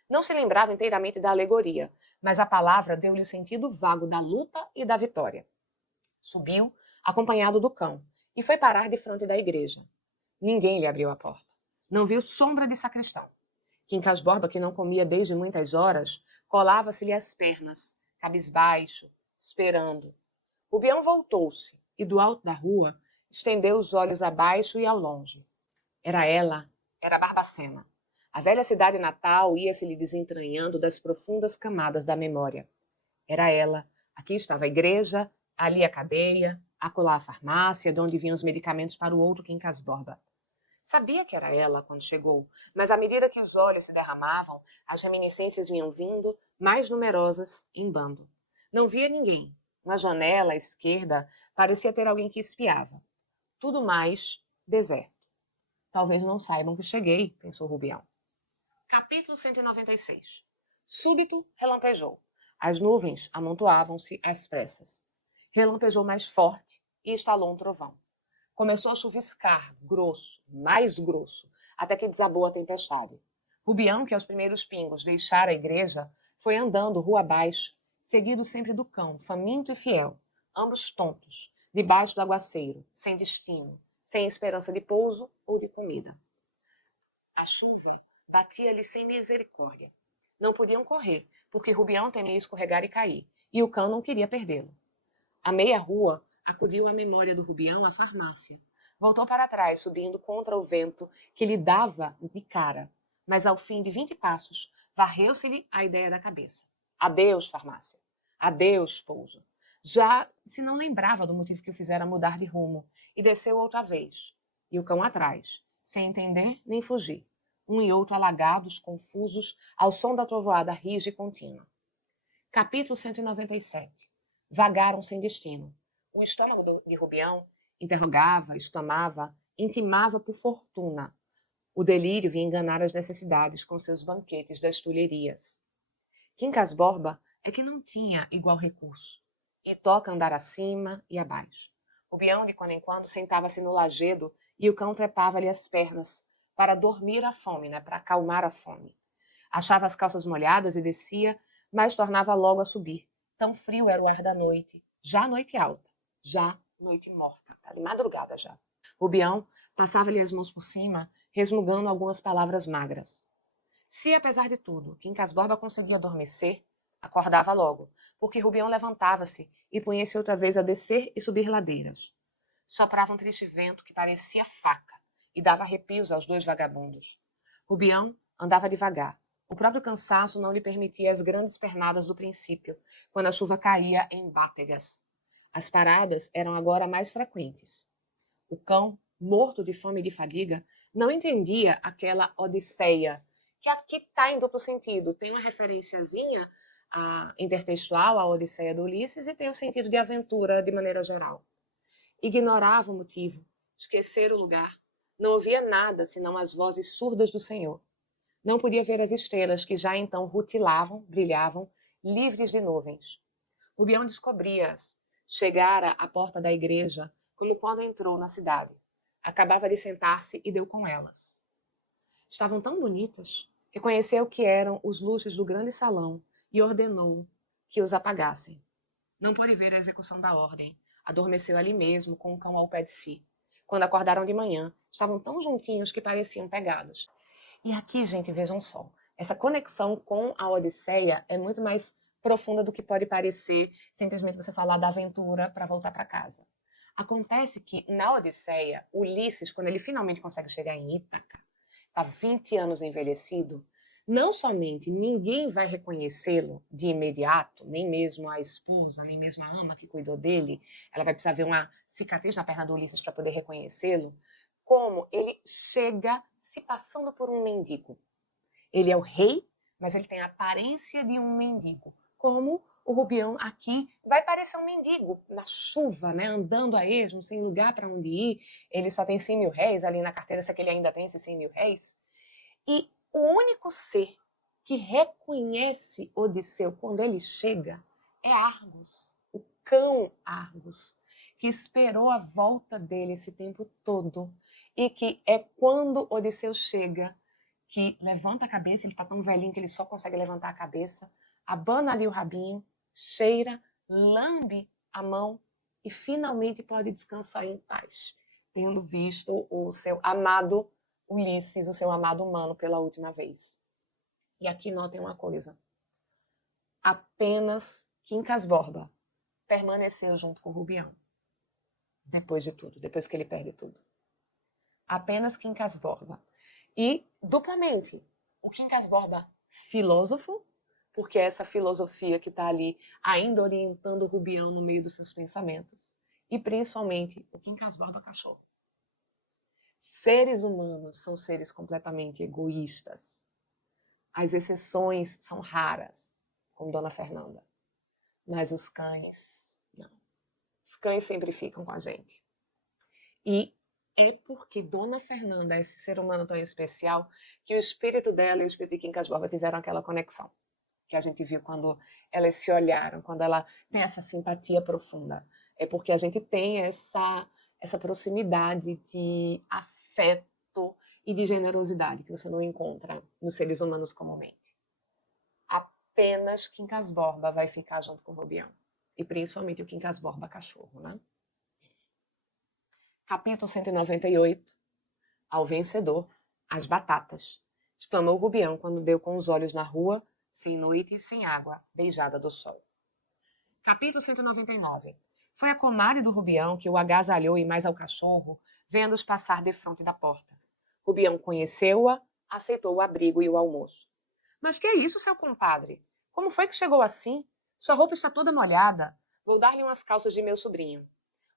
Não se lembrava inteiramente da alegoria, mas a palavra deu-lhe o sentido vago da luta e da vitória. Subiu, acompanhado do cão, e foi parar de frente da igreja. Ninguém lhe abriu a porta. Não viu sombra de sacristão. Quincas Borba, que não comia desde muitas horas, colava-se-lhe às pernas, cabisbaixo, esperando. Rubião voltou-se e, do alto da rua, estendeu os olhos abaixo e ao longe. Era ela, era Barbacena. A velha cidade natal ia-se-lhe desentranhando das profundas camadas da memória. Era ela. Aqui estava a igreja, ali a cadeia, acolá a farmácia, de onde vinham os medicamentos para o outro Quincas Borba. Sabia que era ela quando chegou, mas à medida que os olhos se derramavam, as reminiscências vinham vindo, mais numerosas, em bando. Não via ninguém. Na janela à esquerda parecia ter alguém que espiava. Tudo mais, deserto. Talvez não saibam que cheguei, pensou Rubião. Capítulo 196. Súbito relampejou. As nuvens amontoavam-se às pressas. Relampejou mais forte e estalou um trovão. Começou a chuviscar, grosso, mais grosso, até que desabou a tempestade. Rubião, que aos primeiros pingos deixara a igreja, foi andando rua abaixo, seguido sempre do cão, faminto e fiel, ambos tontos, debaixo do aguaceiro, sem destino, sem esperança de pouso ou de comida. A chuva batia-lhe sem misericórdia. Não podiam correr, porque Rubião temia escorregar e cair, e o cão não queria perdê-lo. À meia rua, acudiu à memória do Rubião à farmácia. Voltou para trás, subindo contra o vento que lhe dava de cara, mas ao fim de 20 passos, varreu-se-lhe a ideia da cabeça. Adeus, farmácia. Adeus, pouso. Já se não lembrava do motivo que o fizera mudar de rumo, e desceu outra vez, e o cão atrás, sem entender nem fugir, um e outro alagados, confusos, ao som da trovoada rija e contínua. Capítulo 197. Vagaram sem destino. O estômago de Rubião interrogava, exclamava, intimava por fortuna. O delírio vinha enganar as necessidades com seus banquetes das tulherias. Quincas Borba é que não tinha igual recurso, e toca andar acima e abaixo. Rubião, de quando em quando, sentava-se no lajedo e o cão trepava-lhe as pernas para dormir a fome, né, para acalmar a fome. Achava as calças molhadas e descia, mas tornava logo a subir. Tão frio era o ar da noite, já noite alta, já noite morta, tá de madrugada já. Rubião passava-lhe as mãos por cima, resmungando algumas palavras magras. Se, apesar de tudo, Quincas Borba conseguia adormecer, acordava logo, porque Rubião levantava-se e punha-se outra vez a descer e subir ladeiras. Soprava um triste vento que parecia faca e dava arrepios aos dois vagabundos. Rubião andava devagar. O próprio cansaço não lhe permitia as grandes pernadas do princípio, quando a chuva caía em bátegas. As paradas eram agora mais frequentes. O cão, morto de fome e de fadiga, não entendia aquela odisseia, que aqui está em duplo sentido. Tem uma referenciazinha intertextual à Odisseia do Ulisses e tem o sentido de aventura de maneira geral. Ignorava o motivo, esquecera o lugar, não ouvia nada senão as vozes surdas do Senhor. Não podia ver as estrelas que já então rutilavam, brilhavam, livres de nuvens. Rubião descobria-as. Chegara à porta da igreja, como quando entrou na cidade. Acabava de sentar-se e deu com elas. Estavam tão bonitas. Reconheceu que eram os luxos do grande salão e ordenou que os apagassem. Não pôde ver a execução da ordem. Adormeceu ali mesmo, com o cão ao pé de si. Quando acordaram de manhã, estavam tão juntinhos que pareciam pegados. E aqui, gente, vejam só, essa conexão com a Odisseia é muito mais profunda do que pode parecer simplesmente você falar da aventura para voltar para casa. Acontece que na Odisseia, Ulisses, quando ele finalmente consegue chegar em Ítaca, está 20 anos envelhecido, não somente ninguém vai reconhecê-lo de imediato, nem mesmo a esposa, nem mesmo a ama que cuidou dele, ela vai precisar ver uma cicatriz na perna do Ulisses para poder reconhecê-lo, como ele chega se passando por um mendigo. Ele é o rei, mas ele tem a aparência de um mendigo, como o Rubião aqui vai parecer um mendigo na chuva, né, andando a esmo, sem lugar para onde ir. Ele só tem 100 mil réis ali na carteira, se é que ele ainda tem esses 100 mil réis. E o único ser que reconhece Odisseu quando ele chega é Argos, o cão Argos, que esperou a volta dele esse tempo todo e que é quando Odisseu chega que levanta a cabeça, ele está tão velhinho que ele só consegue levantar a cabeça, abana ali o rabinho, cheira, lambe a mão e finalmente pode descansar em paz, tendo visto o seu amado Ulisses, o seu amado humano, pela última vez. E aqui notem uma coisa. Apenas Quincas Borba permaneceu junto com Rubião. Depois de tudo, depois que ele perde tudo. Apenas Quincas Borba. E, duplamente, o Quincas Borba filósofo, porque é essa filosofia que está ali ainda orientando o Rubião no meio dos seus pensamentos. E, principalmente, o Quincas Borba cachorro. Seres humanos são seres completamente egoístas. As exceções são raras, como Dona Fernanda. Mas os cães, não. Os cães sempre ficam com a gente. E é porque Dona Fernanda é esse ser humano tão especial que o espírito dela e o espírito de Quincas Borba tiveram aquela conexão. Que a gente viu quando elas se olharam, quando ela tem essa simpatia profunda. É porque a gente tem essa proximidade de afeto e de generosidade que você não encontra nos seres humanos comumente. Apenas Quincas Borba vai ficar junto com o Rubião. E principalmente o Quincas Borba cachorro, né? Capítulo 198. Ao vencedor, as batatas. Exclamou o Rubião quando deu com os olhos na rua, sem noite e sem água, beijada do sol. Capítulo 199. Foi a comadre do Rubião que o agasalhou e mais ao cachorro, vendo-os passar defronte da porta. Rubião conheceu-a, aceitou o abrigo e o almoço. Mas que é isso, seu compadre? Como foi que chegou assim? Sua roupa está toda molhada. Vou dar-lhe umas calças de meu sobrinho.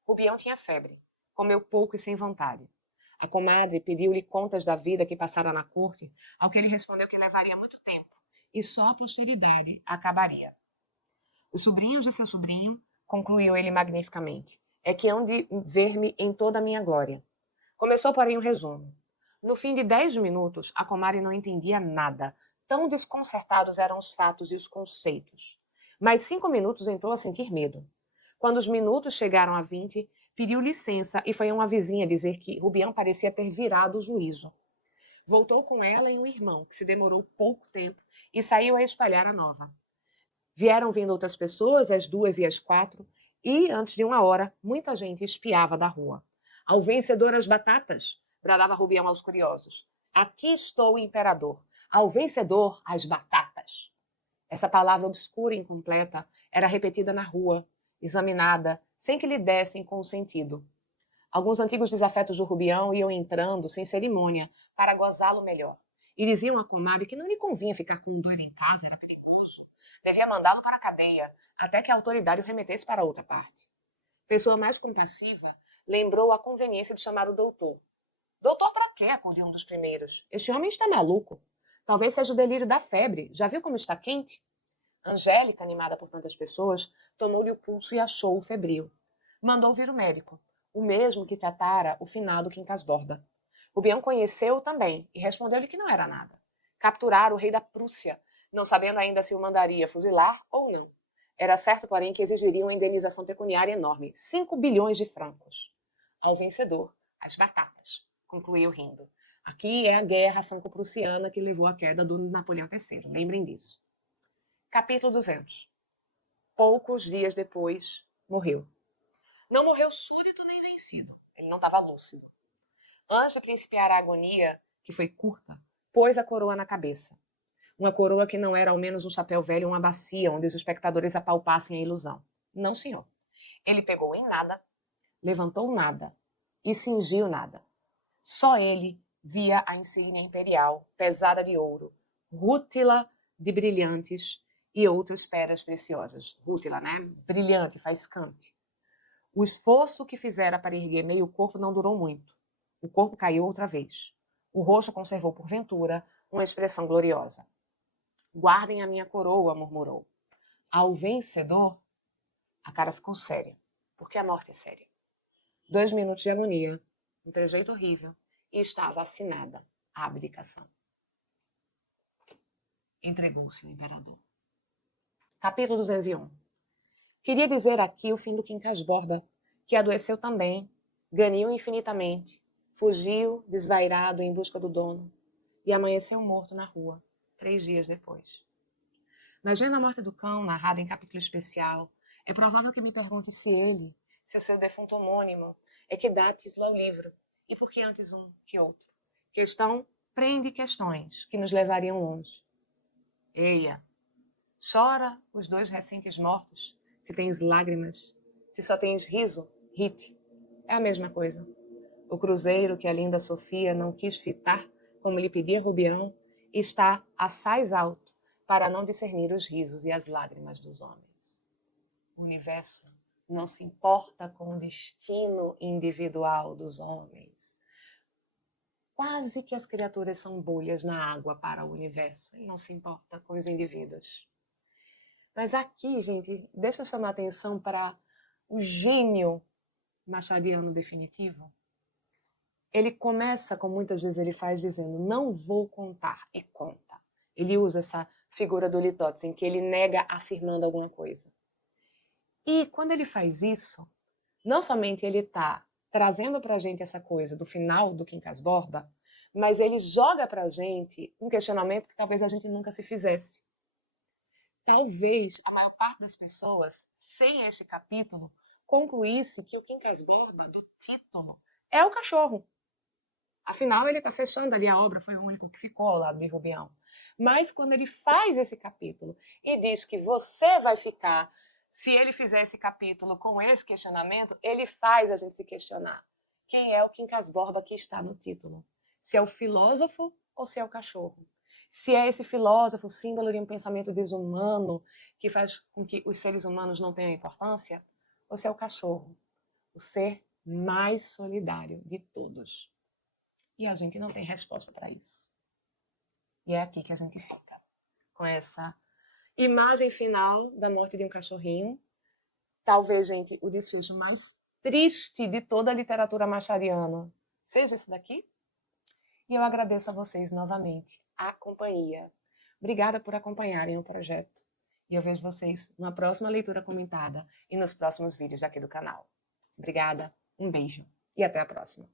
Rubião tinha febre. Comeu pouco e sem vontade. A comadre pediu-lhe contas da vida que passara na corte, ao que ele respondeu que levaria muito tempo, e só a posteridade acabaria. Os sobrinhos de seu sobrinho, concluiu ele magnificamente, é que hão de ver-me em toda a minha glória. Começou, porém, o resumo. No fim de 10 minutos, a comadre não entendia nada, tão desconcertados eram os fatos e os conceitos. Mais 5 minutos entrou a sentir medo. Quando os minutos chegaram a 20, pediu licença e foi a uma vizinha dizer que Rubião parecia ter virado o juízo. Voltou com ela e um irmão, que se demorou pouco tempo, e saiu a espalhar a nova. Vieram vindo outras pessoas, às 2 e às 4, e, antes de 1 hora, muita gente espiava da rua. Ao vencedor as batatas, bradava Rubião aos curiosos. Aqui estou o imperador. Ao vencedor as batatas. Essa palavra obscura e incompleta era repetida na rua, examinada, sem que lhe dessem com sentido. Alguns antigos desafetos do Rubião iam entrando, sem cerimônia, para gozá-lo melhor. E diziam à comadre que não lhe convinha ficar com um doido em casa, era perigoso. Devia mandá-lo para a cadeia, até que a autoridade o remetesse para outra parte. Pessoa mais compassiva lembrou a conveniência de chamar o doutor. Doutor para quê? Acudiu um dos primeiros. Este homem está maluco. Talvez seja o delírio da febre. Já viu como está quente? Angélica, animada por tantas pessoas, tomou-lhe o pulso e achou-o febril. Mandou vir o médico, o mesmo que tratara o finado Quincas Borba. Rubião conheceu-o também e respondeu-lhe que não era nada. Capturara o rei da Prússia, não sabendo ainda se o mandaria fuzilar ou não. Era certo, porém, que exigiria uma indenização pecuniária enorme, 5 bilhões de francos. Ao vencedor, as batatas, concluiu rindo. Aqui é a guerra franco-prussiana que levou à queda do Napoleão III, lembrem disso. Capítulo 200. Poucos dias depois, morreu. Não morreu súdito nem vencido. Ele não estava lúcido. Antes de principiar a agonia, que foi curta, pôs a coroa na cabeça. Uma coroa que não era ao menos um chapéu velho ou uma bacia onde os espectadores apalpassem a ilusão. Não, senhor. Ele pegou em nada, levantou nada e cingiu nada. Só ele via a insígnia imperial, pesada de ouro, rútila de brilhantes e outras pedras preciosas. Rútila, né? Brilhante, faiscante. O esforço que fizera para erguer meio corpo não durou muito. O corpo caiu outra vez. O rosto conservou, porventura, uma expressão gloriosa. Guardem a minha coroa, murmurou. Ao vencedor, a cara ficou séria, porque a morte é séria. 2 minutos de agonia, um trejeito horrível, e estava assinada a abdicação. Entregou-se o imperador. Capítulo 201. Queria dizer aqui o fim do Quincas Borba, que adoeceu também, ganhou infinitamente, fugiu, desvairado, em busca do dono, e amanheceu morto na rua, 3 dias depois. Mas vendo a morte do cão, narrada em capítulo especial, é provável que me pergunte se ele, se seu defunto homônimo, é que dá título ao livro, e por que antes um que outro. Questão prende questões que nos levariam longe. Eia, chora os 2 recentes mortos, se tens lágrimas, se só tens riso, rite. É a mesma coisa. O cruzeiro que a linda Sofia não quis fitar, como lhe pedia Rubião, está assaz alto para não discernir os risos e as lágrimas dos homens. O universo não se importa com o destino individual dos homens. Quase que as criaturas são bolhas na água para o universo e não se importa com os indivíduos. Mas aqui, gente, deixa eu chamar a atenção para o gênio machadiano definitivo. Ele começa, como muitas vezes ele faz, dizendo, não vou contar, e conta. Ele usa essa figura do litotes, em que ele nega afirmando alguma coisa. E quando ele faz isso, não somente ele está trazendo para a gente essa coisa do final do Quincas Borba, mas ele joga para a gente um questionamento que talvez a gente nunca se fizesse. Talvez a maior parte das pessoas, sem este capítulo, concluísse que o Quincas Borba, do título, é o cachorro. Afinal, ele está fechando ali a obra, foi o único que ficou ao lado de Rubião. Mas quando ele faz esse capítulo e diz que você vai ficar, se ele fizer esse capítulo com esse questionamento, ele faz a gente se questionar. Quem é o Quincas Borba que está no título? Se é o filósofo ou se é o cachorro? Se é esse filósofo, símbolo de um pensamento desumano, que faz com que os seres humanos não tenham importância, ou se é o cachorro, o ser mais solidário de todos. E a gente não tem resposta para isso. E é aqui que a gente fica, com essa imagem final da morte de um cachorrinho. Talvez, gente, o desfecho mais triste de toda a literatura machadiana seja esse daqui. E eu agradeço a vocês novamente a companhia. Obrigada por acompanharem o projeto. E eu vejo vocês na próxima leitura comentada e nos próximos vídeos aqui do canal. Obrigada! Um beijo e até a próxima.